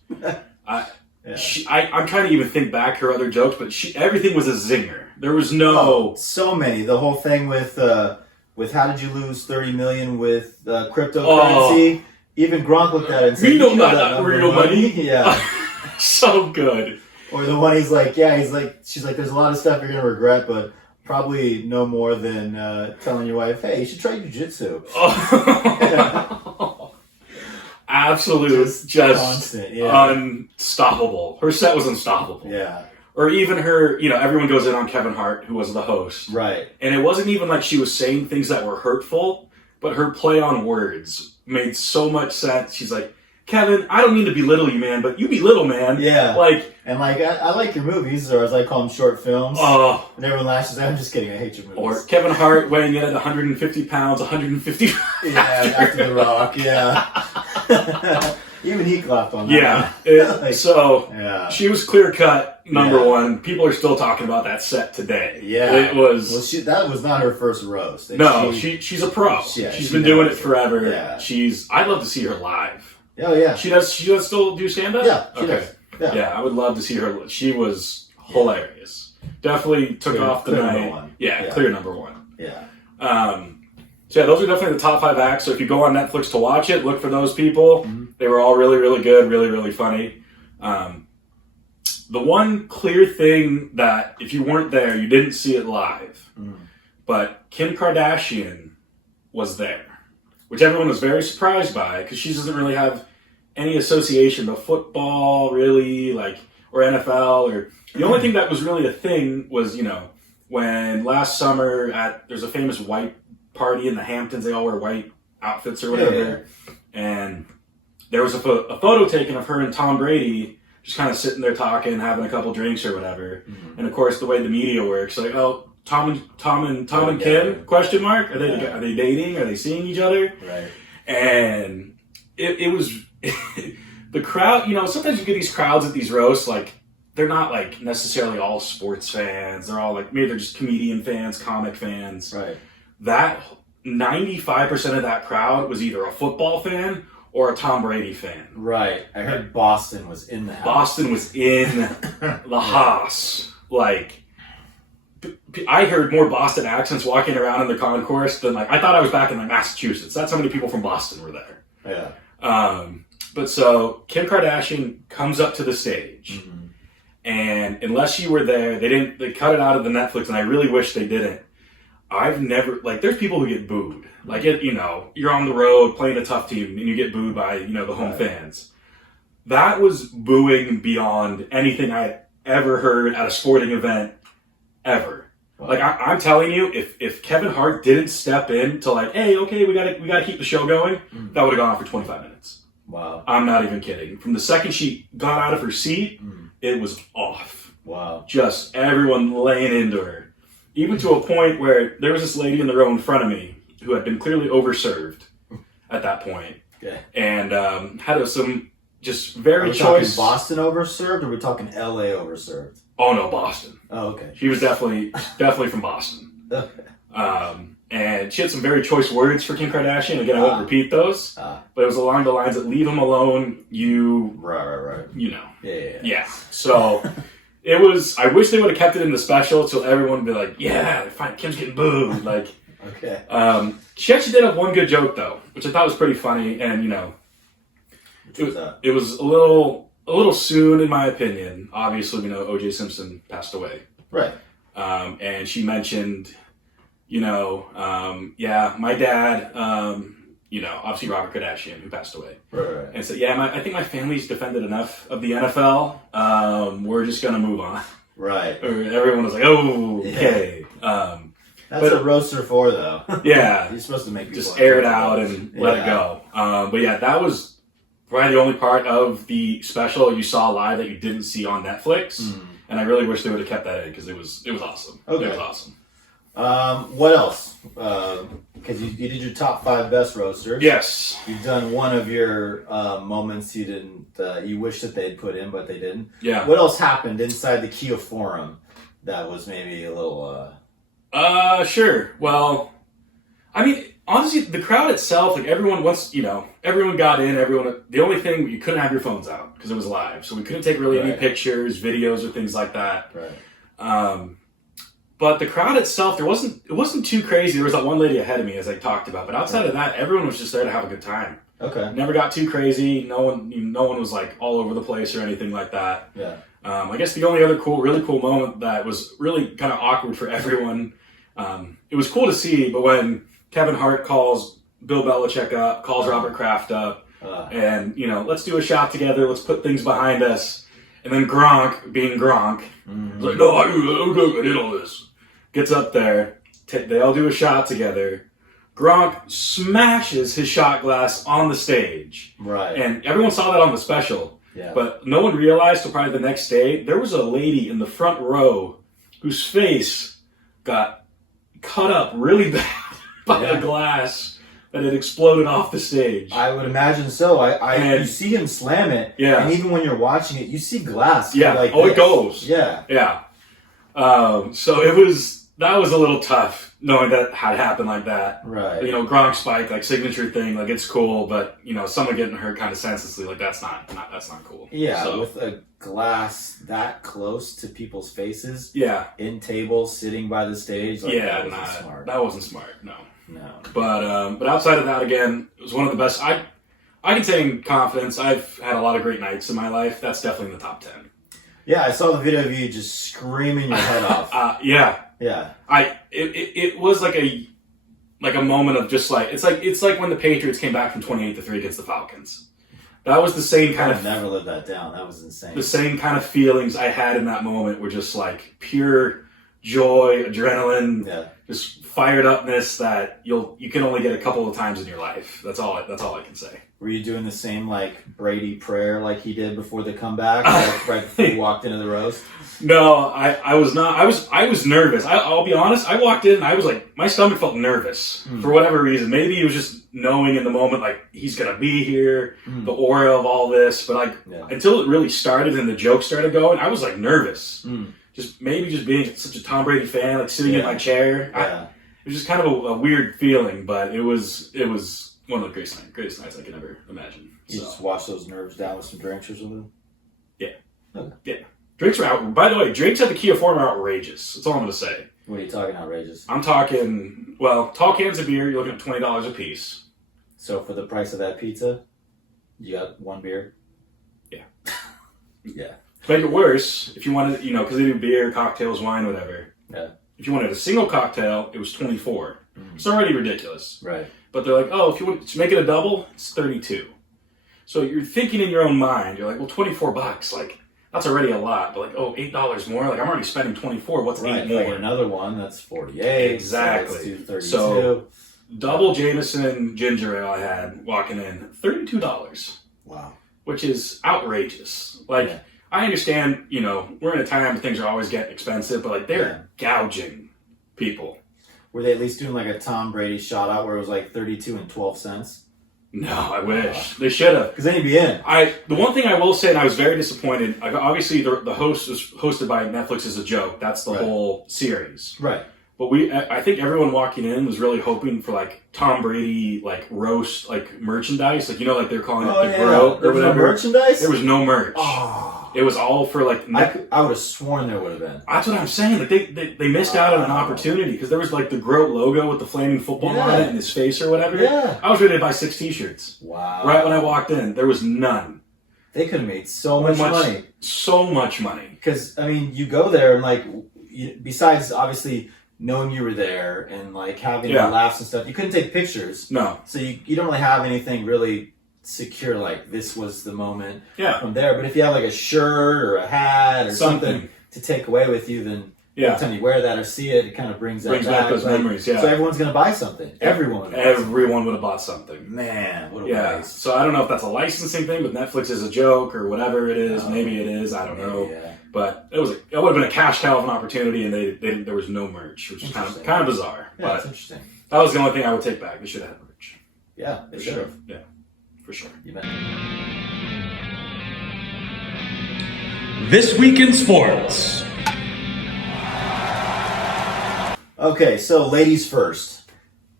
I'm trying to even think back her other jokes, but everything was a zinger. There was no... so many. The whole thing with how did you lose $30 million with cryptocurrency? Even Gronk looked at it and said, "You know not real money." Yeah. So good. Or the one she's like, there's a lot of stuff you're going to regret, but probably no more than telling your wife, hey, you should try jiu-jitsu. Absolute, just constant, unstoppable. Her set was unstoppable. Yeah. Or even her, you know, everyone goes in on Kevin Hart, who was the host. Right. And it wasn't even like she was saying things that were hurtful, but her play on words made so much sense. She's like, Kevin, I don't mean to belittle you, man, but you belittle, man. Yeah. And I like your movies, or as I call them, short films. Oh. And everyone lashes out, I'm just kidding, I hate your movies. Or Kevin Hart weighing in at 150 pounds, 150 after The Rock, Even he clapped on that. Yeah. She was clear cut number one. People are still talking about that set today. Yeah. It was. Well, that was not her first roast. She's a pro. She's been doing it forever. Yeah. I'd love to see her live. Oh yeah. She does still do stand up? Yeah. She does. Yeah, I would love to see her. She was hilarious. Definitely took off the night. Number one. Clear number one. Yeah. Those are definitely the top 5 acts. So if you go on Netflix to watch it, look for those people. Mm-hmm. They were all really, really good, really, really funny. The one clear thing that if you weren't there, you didn't see it live, but Kim Kardashian was there, which everyone was very surprised by because she doesn't really have any association to football, really, or NFL. Or the only thing that was really a thing was, you know, when last summer there's a famous white party in the Hamptons. They all wear white outfits or whatever, and there was a photo taken of her and Tom Brady just kind of sitting there talking, having a couple drinks or whatever. Mm-hmm. And of course, the way the media works, like, oh, Tom and Kim? Question mark? Are they dating? Are they seeing each other? Right. And it was the crowd, sometimes you get these crowds at these roasts, like, they're not like necessarily all sports fans. They're all like, maybe they're just comedian fans, comic fans. Right. That 95% of that crowd was either a football fan or a Tom Brady fan. Right. I heard Boston was in the house. Boston was in the house. Like, I heard more Boston accents walking around in the concourse than I thought I was back in Massachusetts. That's how many people from Boston were there. Yeah. But so Kim Kardashian comes up to the stage. Mm-hmm. And unless you were there, they cut it out of the Netflix, and I really wish they didn't. I've never, there's people who get booed. You're on the road playing a tough team, and you get booed by, the home fans. That was booing beyond anything I had ever heard at a sporting event, ever. Wow. I'm telling you, if Kevin Hart didn't step in to hey, okay, we gotta keep the show going, that would have gone on for 25 minutes. Wow. I'm not even kidding. From the second she got out of her seat, it was off. Wow. Just everyone laying into her. Even to a point where there was this lady in the row in front of me who had been clearly overserved at that point. Okay. And had some just very choice. Are we talking Boston overserved, or are we talking LA overserved? Oh no, Boston. Oh, okay. She was definitely from Boston. Okay. And she had some very choice words for Kim Kardashian. Again, I won't repeat those. But it was along the lines that leave him alone, you... Right. Yeah. So, it was... I wish they would have kept it in the special till everyone would be like, yeah, fine, Kim's getting booed. Okay. She actually did have one good joke, though, which I thought was pretty funny. And, it was a little soon, in my opinion. Obviously, we know O.J. Simpson passed away. Right. And she mentioned... my dad, obviously Robert Kardashian, who passed away. Right. And so, I think my family's defended enough of the NFL. We're just going to move on. Right. Everyone was like, oh, okay. That's what a roaster for, though. Yeah. You're supposed to make just air it out and let it go. That was probably the only part of the special you saw live that you didn't see on Netflix. And I really wish they would have kept that in because it was awesome. Okay. It was awesome. What else? Because you did your top 5 best roasters. Yes. You've done one of your moments you didn't, you wish that they'd put in, but they didn't. Yeah. What else happened inside the Kia Forum that was maybe a little... Sure. Well, I mean, honestly, the crowd itself, everyone everyone got in, the only thing, you couldn't have your phones out because it was live. So we couldn't take really any pictures, videos, or things like that. Right. But the crowd itself, it wasn't too crazy. There was that one lady ahead of me, as I talked about. But outside of that, everyone was just there to have a good time. Okay. Never got too crazy. No one was all over the place or anything like that. Yeah. I guess the only other really cool moment that was really kind of awkward for everyone. It was cool to see, but when Kevin Hart calls Bill Belichick up, calls Robert Kraft up, and let's do a shot together. Let's put things behind us. And then Gronk, being Gronk, was like, no, I did all this. Gets up there, they all do a shot together. Gronk smashes his shot glass on the stage. Right. And everyone saw that on the special. Yeah. But no one realized till probably the next day, there was a lady in the front row whose face got cut up really bad by the glass that had exploded off the stage. I would imagine so. You see him slam it, and even when you're watching it, you see glass. Yeah. It goes. Yeah. Yeah. So that was a little tough knowing that had happened like that. Right. Gronk spike, signature thing, it's cool, but someone getting hurt kind of senselessly, that's not cool. Yeah. So, with a glass that close to people's faces. Yeah. In tables, sitting by the stage. That wasn't smart. That wasn't smart. No. No. But outside of that, again, it was one of the best. I can say in confidence, I've had a lot of great nights in my life. That's definitely in the top 10. Yeah, I saw the video of you just screaming your head off. Yeah. Yeah. It was like a moment of just it's like when the Patriots came back from 28-3 against the Falcons. That was the same kind of... never lived that down. That was insane. The same kind of feelings I had in that moment were just pure joy, adrenaline, just fired upness that you can only get a couple of times in your life. That's all I can say. Were you doing the same like Brady prayer like he did before the comeback, like right before he walked into the roast? No, I was not. I was nervous. I'll be honest. I walked in and I was like, my stomach felt nervous for whatever reason. Maybe it was just knowing in the moment like he's gonna be here, the aura of all this. But like until it really started and the jokes started going, I was like nervous. Just being such a Tom Brady fan, like sitting in my chair. It was just kind of a weird feeling, but it was one of the greatest nights I could ever imagine. You just wash those nerves down with some drinks or something? Yeah. Okay. Yeah. Drinks are out. By the way, drinks at the Kia Forum are outrageous. That's all I'm going to say. What are you talking outrageous? I'm talking, tall cans of beer, you're looking at $20 a piece. So for the price of that pizza, you got one beer? Yeah. Yeah. To make it worse, if you wanted, because they do beer, cocktails, wine, whatever. Yeah. If you wanted a single cocktail, it was $24. It's already ridiculous. Right. But they're like, if you want to make it a double, it's $32. So you're thinking in your own mind, you're like, well, $24, like, that's already a lot. But like, $8 more? Like, I'm already spending $24. What's $8 more? Like another one, that's $48. Exactly. So let's do $32. So, double Jameson ginger ale I had walking in, $32. Wow. Which is outrageous. Like, I understand, we're in a time where things are always getting expensive, but like, they're gouging people. Were they at least doing like a Tom Brady shout out where it was like 32 and 12 cents? No, I wish. They should have. Because then you'd be in. The one thing I will say, and I was very disappointed, obviously the host was hosted by Netflix as a joke. That's the whole series. Right. But I think everyone walking in was really hoping for like Tom Brady, like roast, like merchandise. Like, like they're calling it the grow or whatever. No merchandise? There was no merch. Oh. It was all for like... I would have sworn there would have been. That's what I'm saying. Like they missed out on an opportunity because there was like the Groat logo with the flaming football on it and his face or whatever. Yeah. I was ready to buy 6 t-shirts. Wow. Right when I walked in, there was none. They could have made so much money. So much money. Because, I mean, you go there and like, besides obviously knowing you were there and like having the laughs and stuff, you couldn't take pictures. No. So you don't really have anything really secure like this was the moment from there. But if you have like a shirt or a hat or something to take away with you, then every time you wear that or see it, it kind of brings back those memories. Yeah. So everyone's going to buy something. Everyone would have bought something. Man, what a waste. So I don't know if that's a licensing thing with Netflix is a joke or whatever it is. Maybe it is. I don't know. Yeah. But it would have been a cash cow of an opportunity, and there was no merch, which is kind of bizarre. Yeah, but that's interesting. That was the only thing I would take back. They should have had merch. Yeah, they should have. Yeah, for sure. You bet. This Week in Sports. Okay, so ladies first.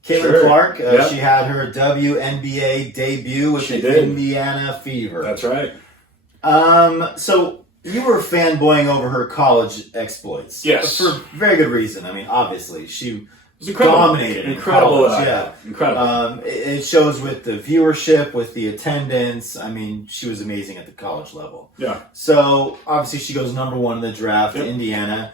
Caitlin Clark, she had her WNBA debut with the Indiana Fever. That's right. So you were fanboying over her college exploits. Yes. For very good reason. I mean, obviously, she was dominated. Incredible. Incredible. It shows with the viewership, with the attendance. I mean, she was amazing at the college level. Yeah. So, obviously, she goes number 1 in the draft, Indiana.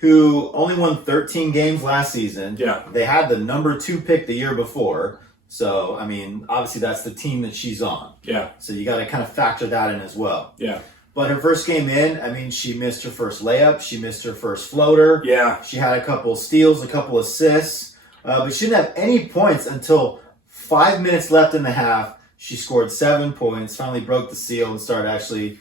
Who only won 13 games last season. Yeah. They had the number 2 pick the year before. So, I mean, obviously that's the team that she's on. Yeah. So you got to kind of factor that in as well. Yeah. But her first game in, I mean, she missed her first layup. She missed her first floater. Yeah. She had a couple steals, a couple assists. But she didn't have any points until 5 minutes left in the half. She scored 7 points, finally broke the seal and started actually,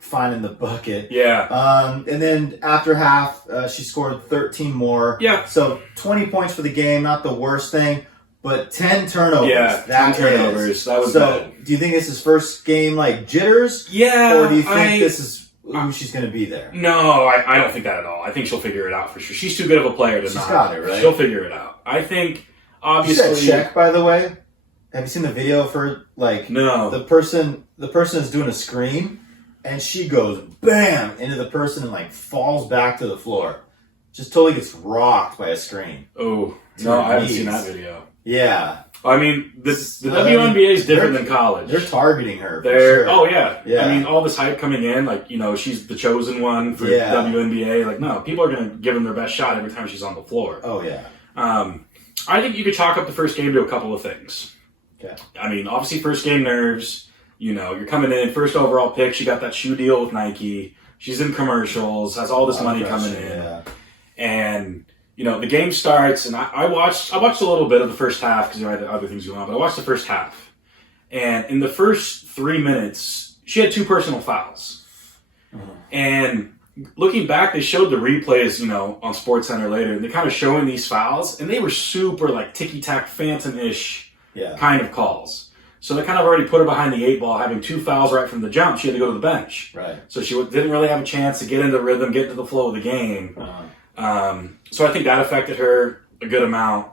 finding the bucket. Yeah. And then after half, she scored 13 more. Yeah. So 20 points for the game, not the worst thing, but 10 turnovers. Yeah, 10 turnovers. That was bad. Do you think this is first game like jitters? Yeah. Or do you think this is who she's going to be there? No, I don't think that at all. I think she'll figure it out for sure. She's too good of a player to not. She's got it, right? She'll figure it out. I think, obviously... You said check, by the way. Have you seen the video of her? Like, no. The person is doing a screen, and she goes bam into the person and like falls back to the floor. Just totally gets rocked by a screen. Oh, no, I haven't seen that video. Yeah. I mean, the WNBA is different than college. They're targeting her. Sure. Oh, yeah. I mean, all this hype coming in, like, she's the chosen one for WNBA. Like, no, people are going to give them their best shot every time she's on the floor. Oh, yeah. I think you could chalk up the first game to a couple of things. Okay. I mean, obviously, first game nerves. You're coming in, first overall pick. She got that shoe deal with Nike. She's in commercials, has all this money coming in. Yeah. And the game starts, and I watched a little bit of the first half because I had other things going on, but I watched the first half. And in the first 3 minutes, she had 2 personal fouls. And looking back, they showed the replays, on SportsCenter later, and they're kind of showing these fouls, and they were super like ticky-tack, phantom-ish kind of calls. So they kind of already put her behind the 8 ball, having 2 fouls right from the jump. She had to go to the bench. Right. So she didn't really have a chance to get into rhythm, get into the flow of the game. So I think that affected her a good amount.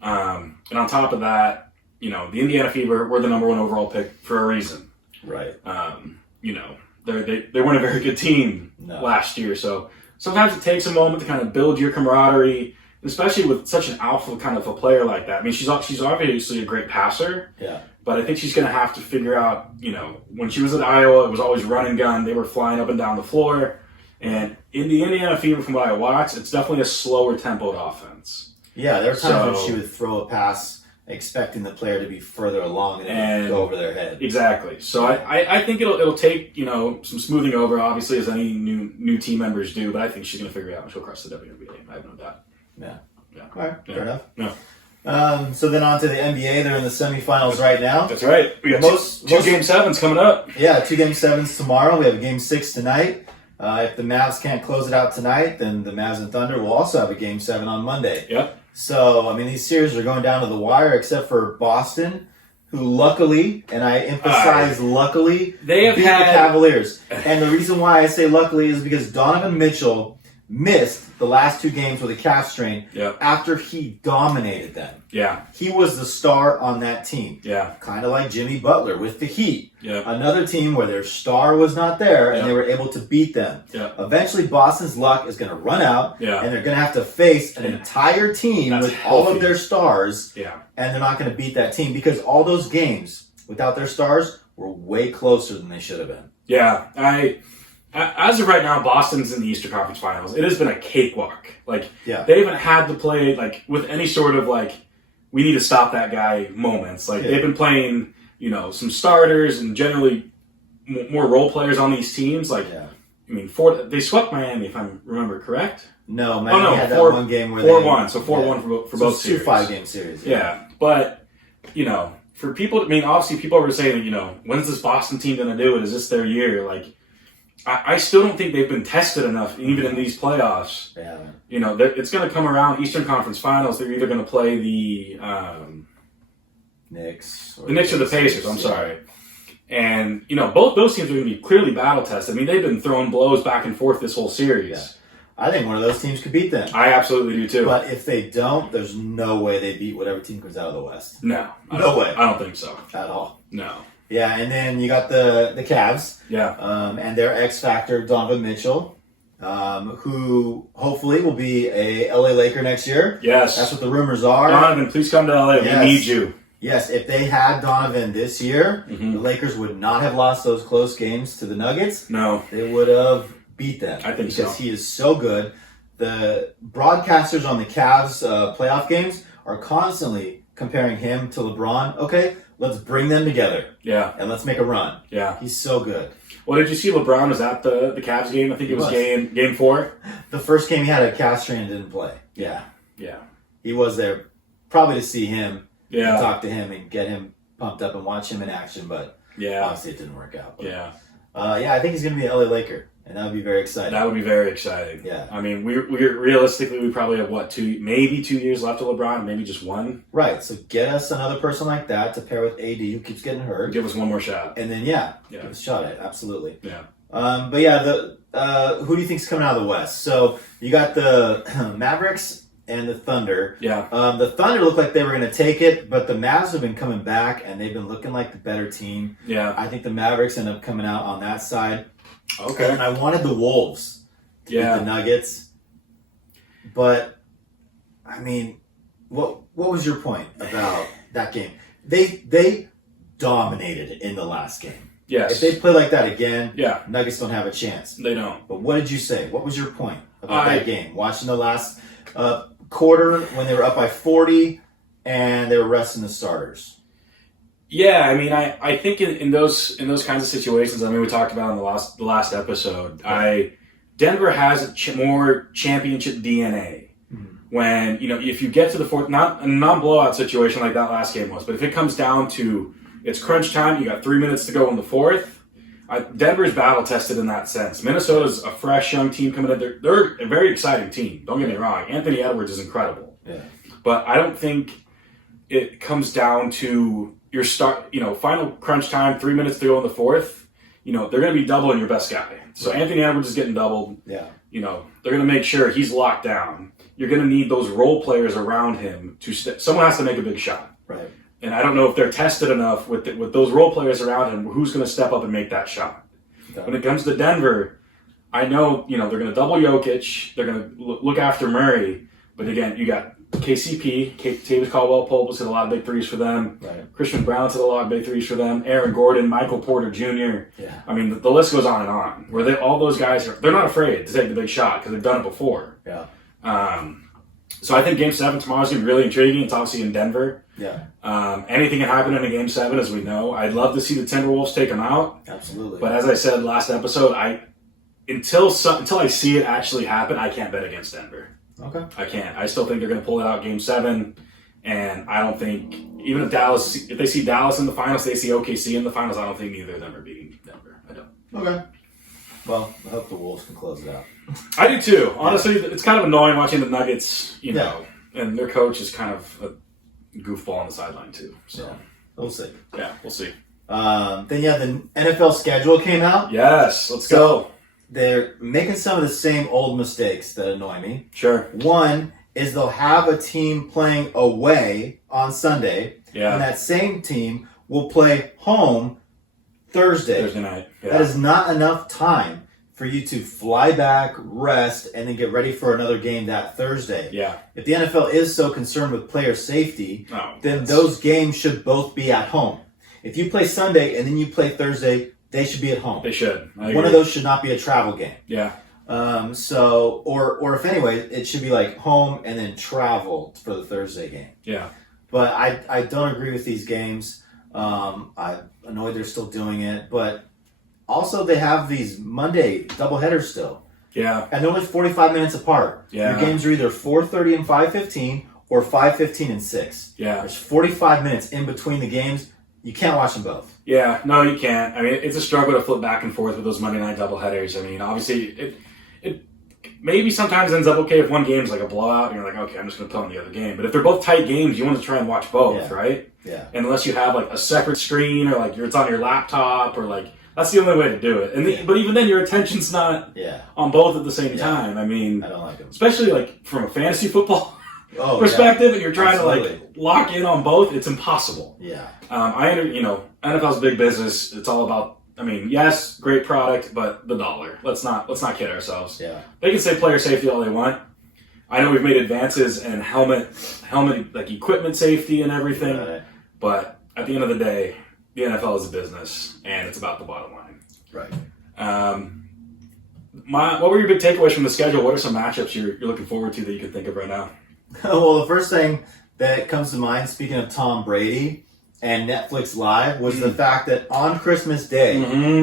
And on top of that, the Indiana Fever were the number 1 overall pick for a reason. Right. They weren't a very good team last year. So sometimes it takes a moment to kind of build your camaraderie, especially with such an alpha kind of a player like that. I mean, she's obviously a great passer. Yeah. But I think she's going to have to figure out, when she was at Iowa, it was always run and gun. They were flying up and down the floor. And in the Indiana Fever, from what I watched, it's definitely a slower tempoed offense. Yeah, there were times when she would throw a pass expecting the player to be further along and go over their head. Exactly. So I think it'll take, some smoothing over, obviously, as any new team members do. But I think she's going to figure it out and she'll cross the WNBA. I have no doubt. Yeah. All right, fair enough. No. So then on to the NBA. They're in the semifinals right now. That's right. We got two Game 7s coming up. Yeah, 2 Game 7s tomorrow. We have a Game 6 tonight. If the Mavs can't close it out tonight, then the Mavs and Thunder will also have a Game 7 on Monday. Yep. So, these series are going down to the wire, except for Boston, who luckily, and I emphasize luckily, they beat the Cavaliers. And the reason why I say luckily is because Donovan Mitchell missed the last 2 games with a calf strain after he dominated them. Yeah. He was the star on that team. Yeah. Kind of like Jimmy Butler with the Heat. Yeah. Another team where their star was not there and they were able to beat them. Yeah. Eventually, Boston's luck is going to run out and they're going to have to face an entire team with all of their stars. Yeah. And they're not going to beat that team because all those games without their stars were way closer than they should have been. Yeah. As of right now, Boston's in the Eastern Conference Finals. It has been a cakewalk. They haven't had to play with any sort of we need to stop that guy moments. They've been playing, some starters and generally more role players on these teams. They swept Miami, if I remember correct. No, Miami had that one game where 4-1. So 4-1 for both series. 2 5-game series. Yeah, but for people, obviously people were saying, when's this Boston team going to do it? Is this their year? I still don't think they've been tested enough, even in these playoffs. Yeah. It's going to come around Eastern Conference Finals. They're either going to play the Knicks. Or the Pacers. I'm sorry. And, both those teams are going to be clearly battle tested. They've been throwing blows back and forth this whole series. Yeah. I think one of those teams could beat them. I absolutely do, too. But if they don't, there's no way they beat whatever team comes out of the West. No. No way. I don't think so. At all. No. Yeah, and then you got the Cavs. Yeah. And their X factor, Donovan Mitchell, who hopefully will be a LA Laker next year. Yes. That's what the rumors are. Donovan, please come to LA. Yes. We need you. Yes, if they had Donovan this year, the Lakers would not have lost those close games to the Nuggets. No. They would have beat them. I think because he is so good. The broadcasters on the Cavs playoff games are constantly comparing him to LeBron. Okay, let's bring them together. Yeah. And let's make a run. Yeah. He's so good. Well, did you see LeBron was at the Cavs game? I think it was game 4. The first game he had a calf strain and didn't play. Yeah. Yeah. He was there probably to see him and Yeah. talk to him and get him pumped up and watch him in action, but Yeah. obviously it didn't work out. But, Yeah. I think he's going to be an LA Laker, and that would be very exciting. That would be very exciting. Yeah. We're realistically, we probably have, 2 years left of LeBron, maybe just 1. Right, so get us another person like that to pair with AD who keeps getting hurt. Give us one more shot. And then, give us a shot at it, absolutely. Yeah. But yeah, who do you think's coming out of the West? So you got the Mavericks and the Thunder. Yeah. The Thunder looked like they were going to take it, but the Mavs have been coming back, and they've been looking like the better team. Yeah. I think the Mavericks end up coming out on that side. Okay. And I wanted the Wolves to beat the Nuggets. But, what was your point about that game? They dominated in the last game. Yes. If they play like that again, Yeah. Nuggets don't have a chance. They don't. But what did you say? What was your point about that game? Watching the last quarter when they were up by 40 and they were resting the starters. Yeah, I think in those kinds of situations, we talked about in the last episode. Denver has more championship DNA. when, if you get to the fourth, not a non-blowout situation like that last game was, but if it comes down to it's crunch time, you got 3 minutes to go in the fourth, Denver's battle tested in that sense. Minnesota's a fresh young team coming in. They're a very exciting team. Don't get me wrong. Anthony Edwards is incredible. Yeah. But I don't think it comes down to your final crunch time, 3 minutes to go in the fourth. They're going to be doubling your best guy. So Anthony Edwards is getting doubled. Yeah. They're going to make sure he's locked down. You're going to need those role players around him someone has to make a big shot. Right. And I don't know if they're tested enough with those role players around him. Who's going to step up and make that shot? Okay. When it comes to Denver, I know they're going to double Jokic. They're going to look after Murray. But again, you got KCP, Tavis Caldwell-Pope hit a lot of big threes for them. Right. Christian Brown's hit a lot of big threes for them. Aaron Gordon, Michael Porter Jr. Yeah. I mean, the list goes on and on. Where all those guys they're not afraid to take the big shot because they've done it before. Yeah. So I think Game 7 tomorrow is going to be really intriguing. It's obviously in Denver. Yeah. Anything can happen in a Game 7, as we know. I'd love to see the Timberwolves take them out. Absolutely. But as I said last episode, until I see it actually happen, I can't bet against Denver. Okay. I can't. I still think they're going to pull it out Game 7. And I don't think, even if they see Dallas in the finals, they see OKC in the finals, I don't think either of them are beating Denver. I don't. Okay. Well, I hope the Wolves can close it out. I do too. Honestly, it's kind of annoying watching the Nuggets, and their coach is kind of a goofball on the sideline too. So we'll see. Yeah, we'll see. Then the NFL schedule came out. Yes, let's go. They're making some of the same old mistakes that annoy me. Sure. One is they'll have a team playing away on Sunday, and that same team will play home Thursday night. Yeah. That is not enough time for you to fly back, rest, and then get ready for another game that Thursday. Yeah. If the NFL is so concerned with player safety, then those games should both be at home. If you play Sunday and then you play Thursday, they should be at home. They should. One of those should not be a travel game. Yeah. Or if anyway, it should be like home and then travel for the Thursday game. Yeah. But I don't agree with these games. I'm annoyed they're still doing it, but also they have these Monday doubleheaders still. Yeah. And they're only 45 minutes apart. Yeah. Your games are either 4:30 and 5:15 or 5:15 and 6. Yeah. There's 45 minutes in between the games. You can't watch them both. Yeah, no, you can't. I mean, it's a struggle to flip back and forth with those Monday night doubleheaders. I mean, obviously, it maybe sometimes ends up okay if one game's like a blowout and you're like, okay, I'm just going to put on the other game. But if they're both tight games, you want to try and watch both, right? Yeah. And unless you have like a separate screen or like it's on your laptop or like that's the only way to do it. And but even then, your attention's not on both at the same time. I mean, I don't like them. Especially like from a fantasy football perspective, and you're trying to like lock in on both. It's impossible. Yeah. NFL's big business. It's all about. I mean, yes, great product, but the dollar. Let's not kid ourselves. Yeah. They can say player safety all they want. I know we've made advances in helmet like equipment safety and everything, but at the end of the day, the NFL is a business, and it's about the bottom line. Right. What were your big takeaways from the schedule? What are some matchups you're looking forward to that you can think of right now? Well, the first thing that comes to mind, speaking of Tom Brady and Netflix Live, was the fact that on Christmas Day,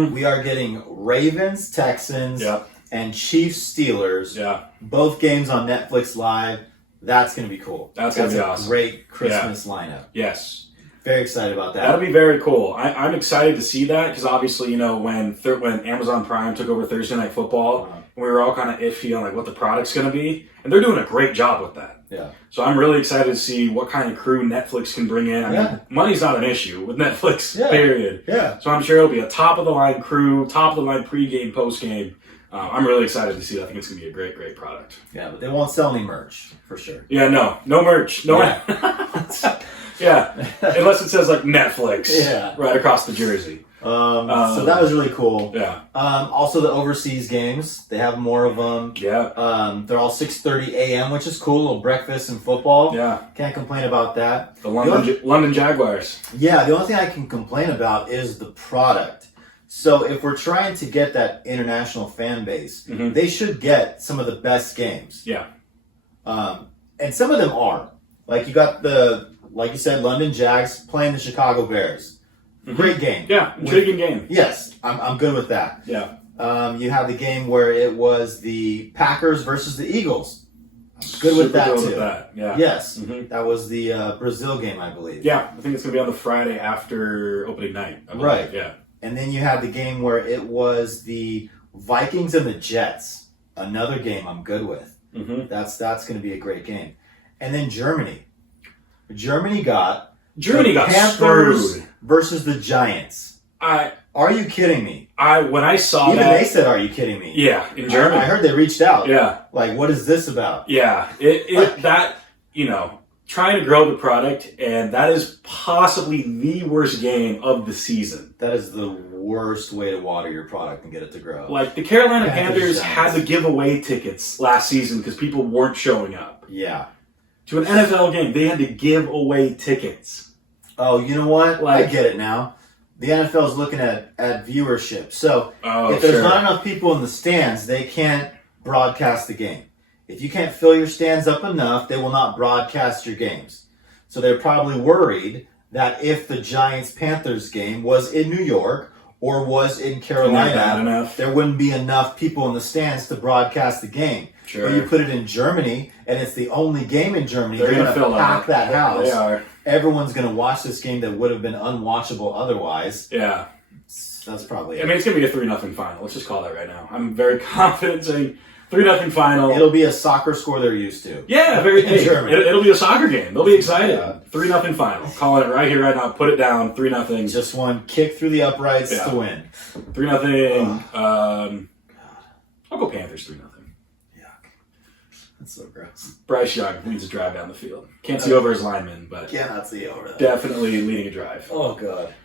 we are getting Ravens, Texans, and Chiefs, Steelers. Yeah. Both games on Netflix Live. That's going to be cool. That's going to be awesome. Great Christmas lineup. Yes. Very excited about that. That'll be very cool. I'm excited to see that because obviously, when Amazon Prime took over Thursday Night Football, we were all kind of iffy on like what the product's going to be, and they're doing a great job with that. Yeah. So I'm really excited to see what kind of crew Netflix can bring in. I mean, money's not an issue with Netflix. Period. Yeah. So I'm sure it'll be a top of the line crew, top of the line pregame, postgame. I'm really excited to see that. I think it's going to be a great, great product. Yeah, but they won't sell any merch for sure. Yeah. No merch. No. Yeah, unless it says like Netflix right across the jersey. So that was really cool. Yeah. Also the overseas games, they have more of them. Yeah. They're all 6:30 a.m., which is cool. A little breakfast and football. Yeah. Can't complain about that. The London Jaguars. Yeah, the only thing I can complain about is the product. So if we're trying to get that international fan base, they should get some of the best games. Yeah. And some of them are. Like you got like you said, London Jags playing the Chicago Bears. Great game. Yeah, intriguing game. Yes, I'm good with that. Yeah. You have the game where it was the Packers versus the Eagles. Good with that, too. With that. Yeah. Yes. Mm-hmm. That was the Brazil game, I believe. Yeah. I think it's going to be on the Friday after opening night. Right. Yeah. And then you had the game where it was the Vikings and the Jets. Another game I'm good with. Mm-hmm. That's going to be a great game. And then Germany. Germany got Panthers screwed versus the Giants. Are you kidding me? When I saw even they said, "Are you kidding me?" Yeah, in Germany. I heard they reached out. Yeah, like, what is this about? Yeah, that trying to grow the product, and that is possibly the worst game of the season. That is the worst way to water your product and get it to grow. Like the Carolina Panthers had to give away tickets last season because people weren't showing up. Yeah. To an NFL game, they had to give away tickets. Oh, you know what? I get it now. The NFL is looking at viewership. So if there's not enough people in the stands, they can't broadcast the game. If you can't fill your stands up enough, they will not broadcast your games. So they're probably worried that if the Giants-Panthers game was in New York or was in Carolina, there wouldn't be enough people in the stands to broadcast the game. Sure. But you put it in Germany, and it's the only game in Germany. They're going to pack that house. They are. Everyone's going to watch this game that would have been unwatchable otherwise. Yeah. That's probably it. I mean, it's going to be a 3-0 final. Let's just call that right now. I'm very confident saying 3-0 final. It'll be a soccer score they're used to. Yeah, it'll be a soccer game. They'll be excited. 3-0 final. Calling it right here, right now. Put it down. 3-0. Just one kick through the uprights to win. 3-0. I'll go Panthers 3-0. That's so gross. Bryce Young leads a drive down the field. Can't see over his lineman, but cannot see over that. Definitely leading a drive. Oh god.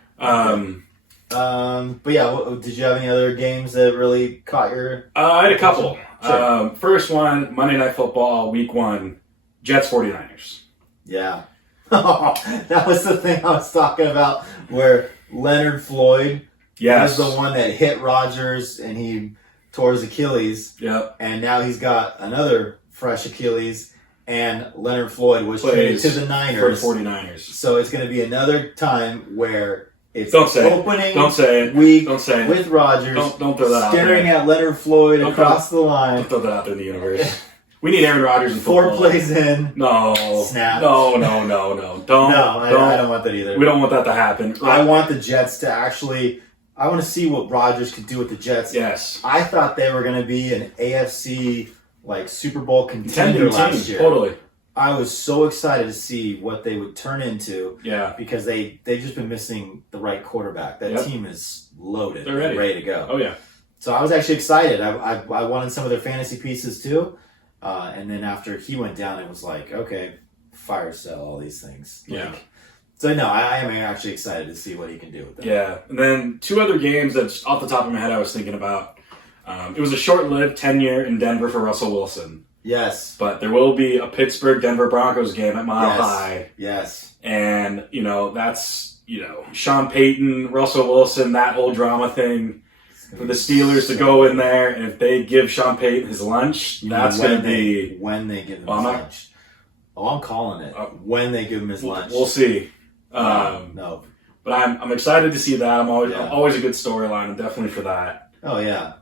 But yeah, did you have any other games that really caught your? I had a couple. Sure. First one, Monday Night Football, Week 1, Jets 49ers. Yeah. That was the thing I was talking about, where Leonard Floyd was the one that hit Rodgers and he tore his Achilles. Yep. And now he's got another fresh Achilles, and Leonard Floyd was traded to the Niners. For the 49ers. So it's going to be another time where it's opening week with Rodgers don't throw that staring at Leonard Floyd across the line. Don't throw that out there in the universe. We need Aaron Rodgers in football. 4 plays in. No. Snap. No. I don't want that either. We don't want that to happen. I want the Jets to actually... I want to see what Rodgers could do with the Jets. Yes. I thought they were going to be an AFC... Super Bowl contender last year. Totally. I was so excited to see what they would turn into. Yeah. Because they've just been missing the right quarterback. That team is loaded. They're ready to go. Oh, yeah. So I was actually excited. I wanted some of their fantasy pieces too. And then after he went down, it was like, okay, fire sale, all these things. So no, I am actually excited to see what he can do with them. Yeah. And then 2 other games that off the top of my head I was thinking about. It was a short-lived tenure in Denver for Russell Wilson. Yes. But there will be a Pittsburgh-Denver Broncos game at Mile High. Yes. And, that's, Sean Payton, Russell Wilson, that whole drama thing for the Steelers to go in there. And if they give Sean Payton his lunch, that's going to be... When they give him his lunch. I'm calling it. When they give him his lunch. We'll see. No. But I'm excited to see that. I'm always a good storyline. I'm definitely for that. Oh, yeah.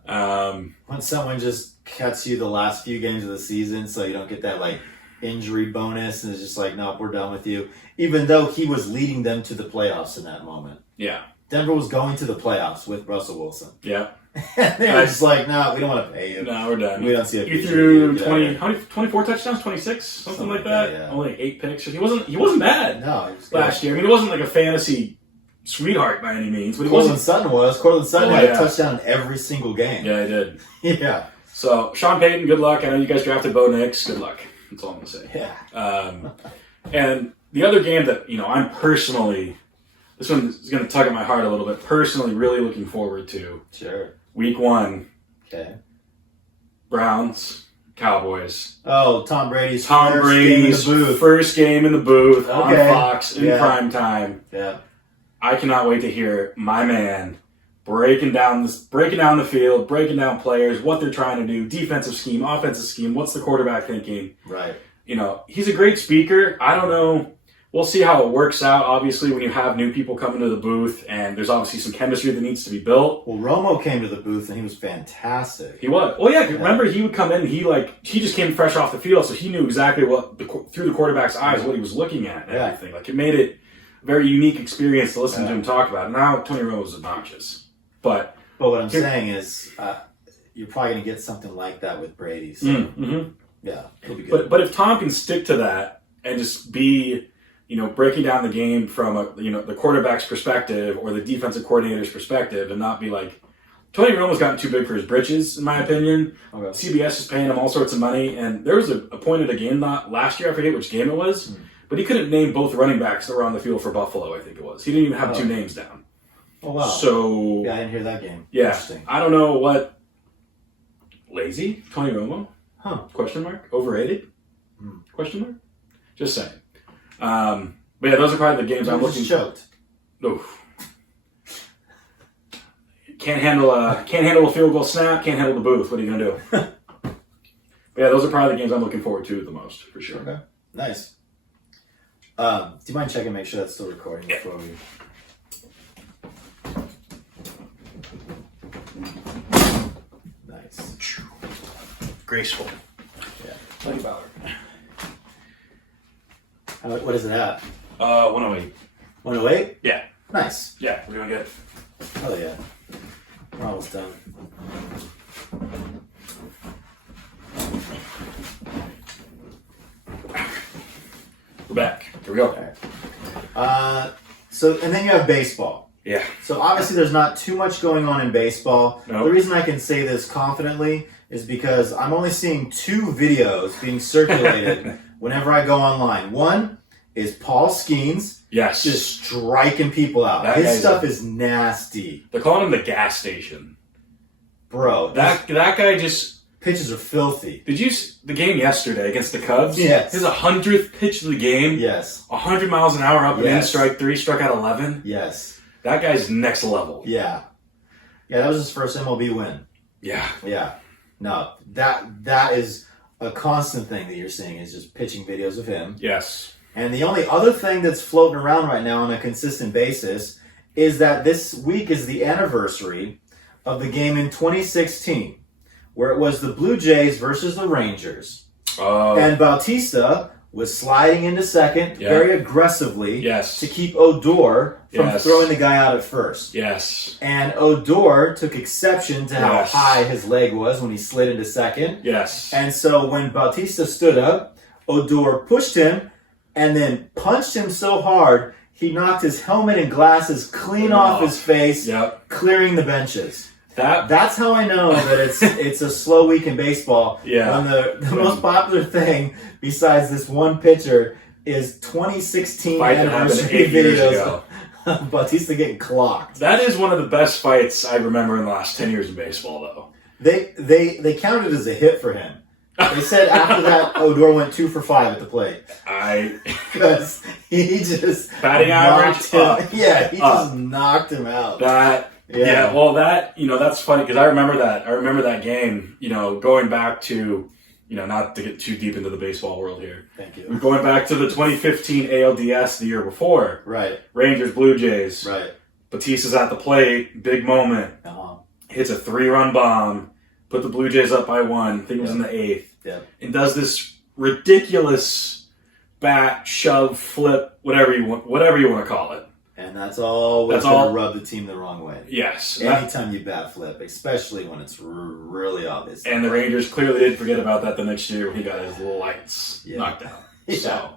When someone just cuts you the last few games of the season so you don't get that, injury bonus and it's just like, nope, we're done with you. Even though he was leading them to the playoffs in that moment. Yeah. Denver was going to the playoffs with Russell Wilson. Yeah. They were just like, no, we don't want to pay you. No, we're done. We don't see a future. He threw 24 touchdowns, 26, something like that. Yeah. Only 8 picks. He wasn't bad. No, last year. I mean, it wasn't like a fantasy sweetheart by any means. But Courtland Sutton had a touchdown in every single game. Yeah, he did. Yeah. So, Sean Payton, good luck. I know you guys drafted Bo Nix. Good luck. That's all I'm going to say. Yeah. And the other game that, I'm personally, this one is going to tug at my heart a little bit, personally really looking forward to. Sure. Week 1. Okay. Browns, Cowboys. Oh, Tom Brady's first game in the booth on Fox in prime time. Yeah. I cannot wait to hear my man breaking down the field, breaking down players, what they're trying to do, defensive scheme, offensive scheme, what's the quarterback thinking. Right. He's a great speaker. I don't know we'll see how it works out. Obviously, when you have new people coming to the booth, and there's obviously some chemistry that needs to be built. Well, Romo came to the booth and he was fantastic. He was. Well, yeah. Remember, he would come in. And he just came fresh off the field, so he knew exactly what through the quarterback's eyes what he was looking at and everything. Like, it made it a very unique experience to listen to him talk about. Now, Tony Romo is obnoxious, but what I'm saying is, you're probably going to get something like that with Brady. So, yeah, it'll be good. But if Tom can stick to that and just be, breaking down the game from the quarterback's perspective or the defensive coordinator's perspective, and not be like, Tony Romo's gotten too big for his britches, in my opinion. Okay. CBS is paying him all sorts of money, and there was a point at a game last year, I forget which game it was, but he couldn't name both running backs that were on the field for Buffalo, I think it was. He didn't even have two names down. Oh, wow. So, yeah, I didn't hear that game. Yeah. I don't know what... Lazy? Tony Romo? Huh. Question mark? Overrated? Question mark? Just saying. But yeah, those are probably the games I'm looking... choked. Oof. Can't handle a field goal snap, can't handle the booth. What are you going to do? But yeah, those are probably the games I'm looking forward to the most, for sure. Okay. Nice. Do you mind checking, make sure that's still recording before we... Nice. Graceful. Yeah. Like Ballard. What is it at? 108. 108? Yeah. Nice. Yeah, we're doing good. Oh yeah. We're almost done. We're back. Here we go. All right. And then you have baseball. Yeah. So obviously there's not too much going on in baseball. Nope. The reason I can say this confidently is because I'm only seeing 2 videos being circulated whenever I go online. One is Paul Skeens. Yes. Just striking people out. His stuff is nasty. They're calling him the gas station. Bro. That guy just... Pitches are filthy. Did you see the game yesterday against the Cubs? Yes. His 100th pitch of the game? Yes. 100 miles an hour up and in, strike 3, struck out 11? Yes. That guy's next level. Yeah. Yeah, that was his first MLB win. Yeah. Yeah. No, that is a constant thing that you're seeing is just pitching videos of him. Yes. And the only other thing that's floating around right now on a consistent basis is that this week is the anniversary of the game in 2016, where it was the Blue Jays versus the Rangers. Oh. And Bautista was sliding into second very aggressively to keep Odor from throwing the guy out at first. Yes. And Odor took exception to how high his leg was when he slid into second. Yes. And so when Bautista stood up, Odor pushed him and then punched him so hard, he knocked his helmet and glasses clean off his face, clearing the benches. That's how I know that it's a slow week in baseball. Yeah. When the most popular thing besides this one pitcher is 2016 anniversary videos of Bautista getting clocked. That is one of the best fights I remember in the last 10 years in baseball, though. They counted it as a hit for him. They said after that, Odor went 2 for 5 at the plate. Because he just batting average. Just knocked him out. That's funny because I remember that game. Going back to, not to get too deep into the baseball world here. Thank you. Going back to the 2015 ALDS the year before. Right. Rangers, Blue Jays. Right. Batista's at the plate. Big moment. Hits a 3-run bomb. Put the Blue Jays up by 1. I think it was in the 8th. Yeah. And does this ridiculous bat, shove, flip, whatever you want to call it. And that's always going to rub the team the wrong way. Yes. Anytime you bat flip, especially when it's really obvious. And the Rangers clearly didn't forget about that the next year when he got his lights knocked out. So,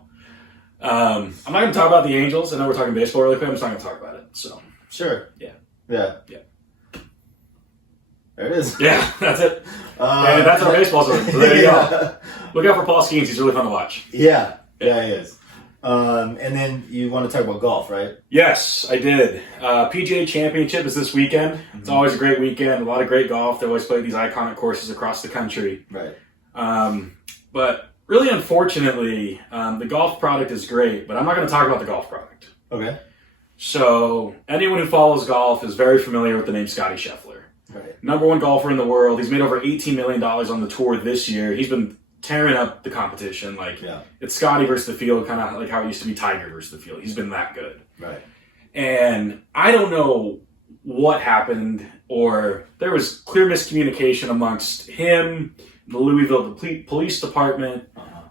I'm not going to talk about the Angels. I know we're talking baseball really quick. I'm just not going to talk about it. So. Sure. Yeah. Yeah. Yeah. There it is. Yeah, that's it. And that's our baseball story. So there you go. Look out for Paul Skeens. He's really fun to watch. Yeah, he is. And then you want to talk about golf, right? Yes, I did. PGA Championship is this weekend. Mm-hmm. It's always a great weekend. A lot of great golf. They always play these iconic courses across the country. Right. But really, unfortunately, the golf product is great, but I'm not going to talk about the golf product. Okay. So anyone who follows golf is very familiar with the name Scottie Scheffler. Right. Number 1 golfer in the world. He's made over $18 million on the tour this year. He's been tearing up the competition. Like, yeah. It's Scotty versus the field, kind of like how it used to be Tiger versus the field. He's been that good. Right. And I don't know what happened, or there was clear miscommunication amongst him, the Louisville Police Department,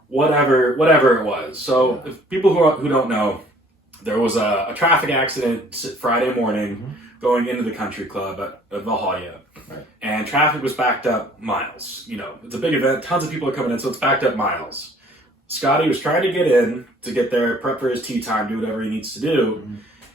whatever it was. So if people who don't know, there was a traffic accident Friday morning going into the country club at Valhalla. Right. And traffic was backed up miles. You know, it's a big event. Tons of people are coming in, so it's backed up miles. Scotty was trying to get in to get there, prep for his tee time, do whatever he needs to do.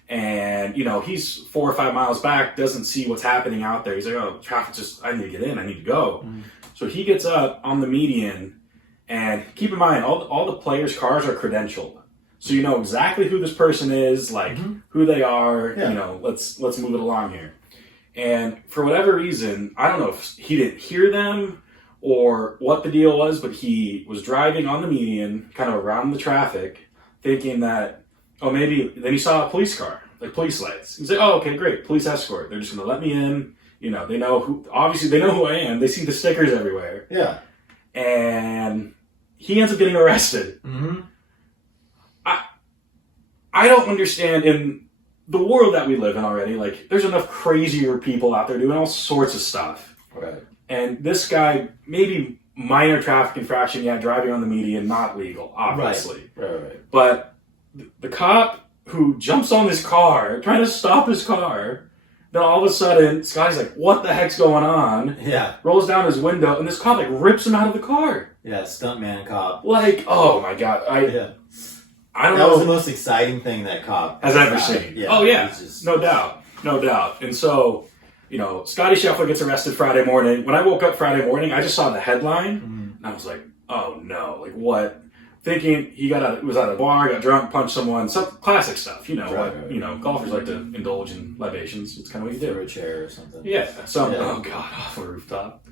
And, you know, he's 4 or 5 miles back, doesn't see what's happening out there. He's like, oh, traffic I need to get in. I need to go. So he gets up on the median, and keep in mind, all the players' cars are credentialed. So you know exactly who this person is, like who they are, you know, let's move it along here. And for whatever reason, I don't know if he didn't hear them or what the deal was, but he was driving on the median, kind of around the traffic, thinking that, oh, maybe, then he saw a police car, like police lights. He's like, oh, okay, great, police escort. They're just going to let me in. You know, they know who I am. They see the stickers everywhere. Yeah. And he ends up getting arrested. I don't understand, in the world that we live in already, like, there's enough crazier people out there doing all sorts of stuff. Right. And this guy, maybe minor traffic infraction, driving on the median, not legal, obviously. Right. But the cop who jumps on this car, trying to stop his car, then all of a sudden, Scotty's like, what the heck's going on? Yeah. Rolls down his window, and this cop, like, rips him out of the car. Yeah, stuntman cop. Like, oh my God. I don't know. That was the most exciting thing that cop has ever seen. Yeah, oh, yeah. No doubt. And so, you know, Scotty Scheffler gets arrested Friday morning. When I woke up Friday morning, I just saw the headline, and I was like, oh, no. Like, what? Thinking he was at a bar, got drunk, punched someone, some classic stuff, you know. Right. You know, golfers like to indulge in libations. It's kind of what you do. Through a chair or something. Yeah. Oh, God, off a rooftop.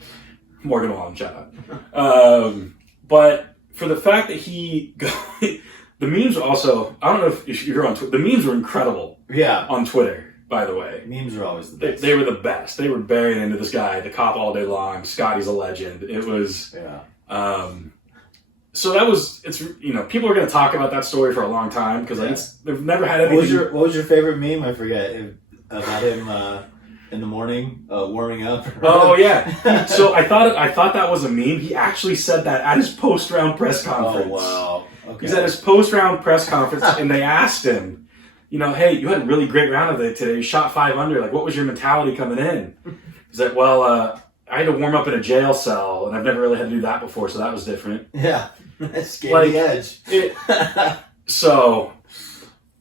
Morgan Wallen, shout out. But for the fact that the memes were also, I don't know if you're on Twitter, the memes were incredible. Yeah. On Twitter, by the way. Memes are always the best. They were the best. They were burying into this guy, the cop, all day long. Scotty's a legend. It was, so that was, it's, you know, people are going to talk about that story for a long time because they've never had anything. What was your favorite meme? I forget. About him in the morning warming up. Oh yeah. So I thought that was a meme. He actually said that at his post-round press conference. Oh wow. Okay. He's at his post-round press conference, and they asked him, you know, hey, you had a really great round of it today. You shot 5 under. Like, what was your mentality coming in? He's like, well, I had to warm up in a jail cell, and I've never really had to do that before, so that was different. Yeah. Scared the edge. So,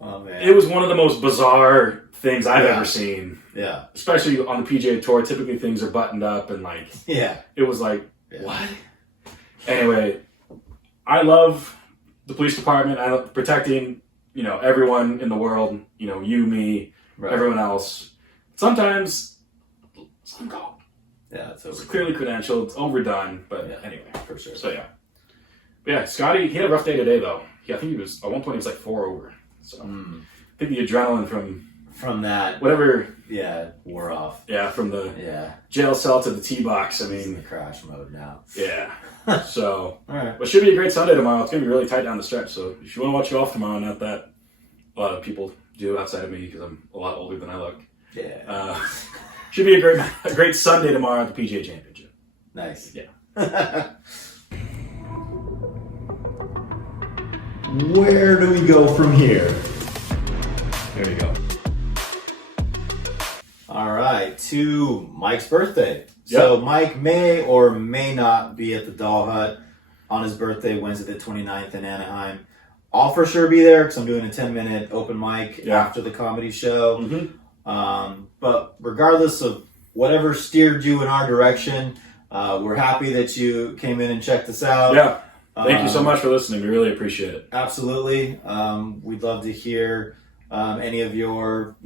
oh, man. It was one of the most bizarre things I've ever seen. Yeah. Especially on the PGA Tour. Typically, things are buttoned up, and, like, it was like, what? Anyway, I love the police department. I love protecting, you know, everyone in the world. You know, you, me, everyone else. Sometimes, let them go. Yeah, it's clearly credentialed. It's overdone, but anyway, for sure. So but yeah, Scotty, he had a rough day today though. I think he was at one point he was like 4 over. So I think the adrenaline from that whatever wore off. Yeah, from the jail cell to the tee box. I mean, it's in the crash mode now. Yeah. So all right. But it should be a great Sunday tomorrow. It's gonna be really tight down the stretch. So if you want to watch golf tomorrow, not that a lot of people do outside of me because I'm a lot older than I look. Yeah. Should be a great Sunday tomorrow at the PGA Championship. Nice. Yeah. Where do we go from here? There you go. All right, to Mike's birthday. So Mike may or may not be at the Doll Hut on his birthday, Wednesday the 29th in Anaheim. I'll for sure be there because I'm doing a 10-minute open mic after the comedy show. But regardless of whatever steered you in our direction, we're happy that you came in and checked us out. Yeah. Thank you so much for listening. We really appreciate it. Absolutely. We'd love to hear any of your,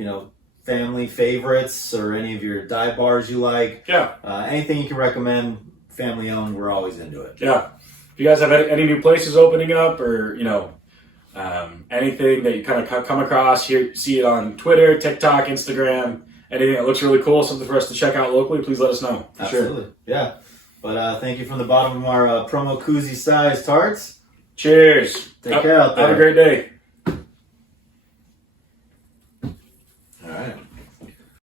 family favorites or any of your dive bars you like. Yeah. Anything you can recommend, family owned, we're always into it. Yeah. If you guys have any new places opening up or, anything that you kind of come across, see it on Twitter, TikTok, Instagram, anything that looks really cool, something for us to check out locally, please let us know. Absolutely. Sure. Yeah. But thank you from the bottom of our promo koozie size tarts. Cheers. Take care out there. Have a great day.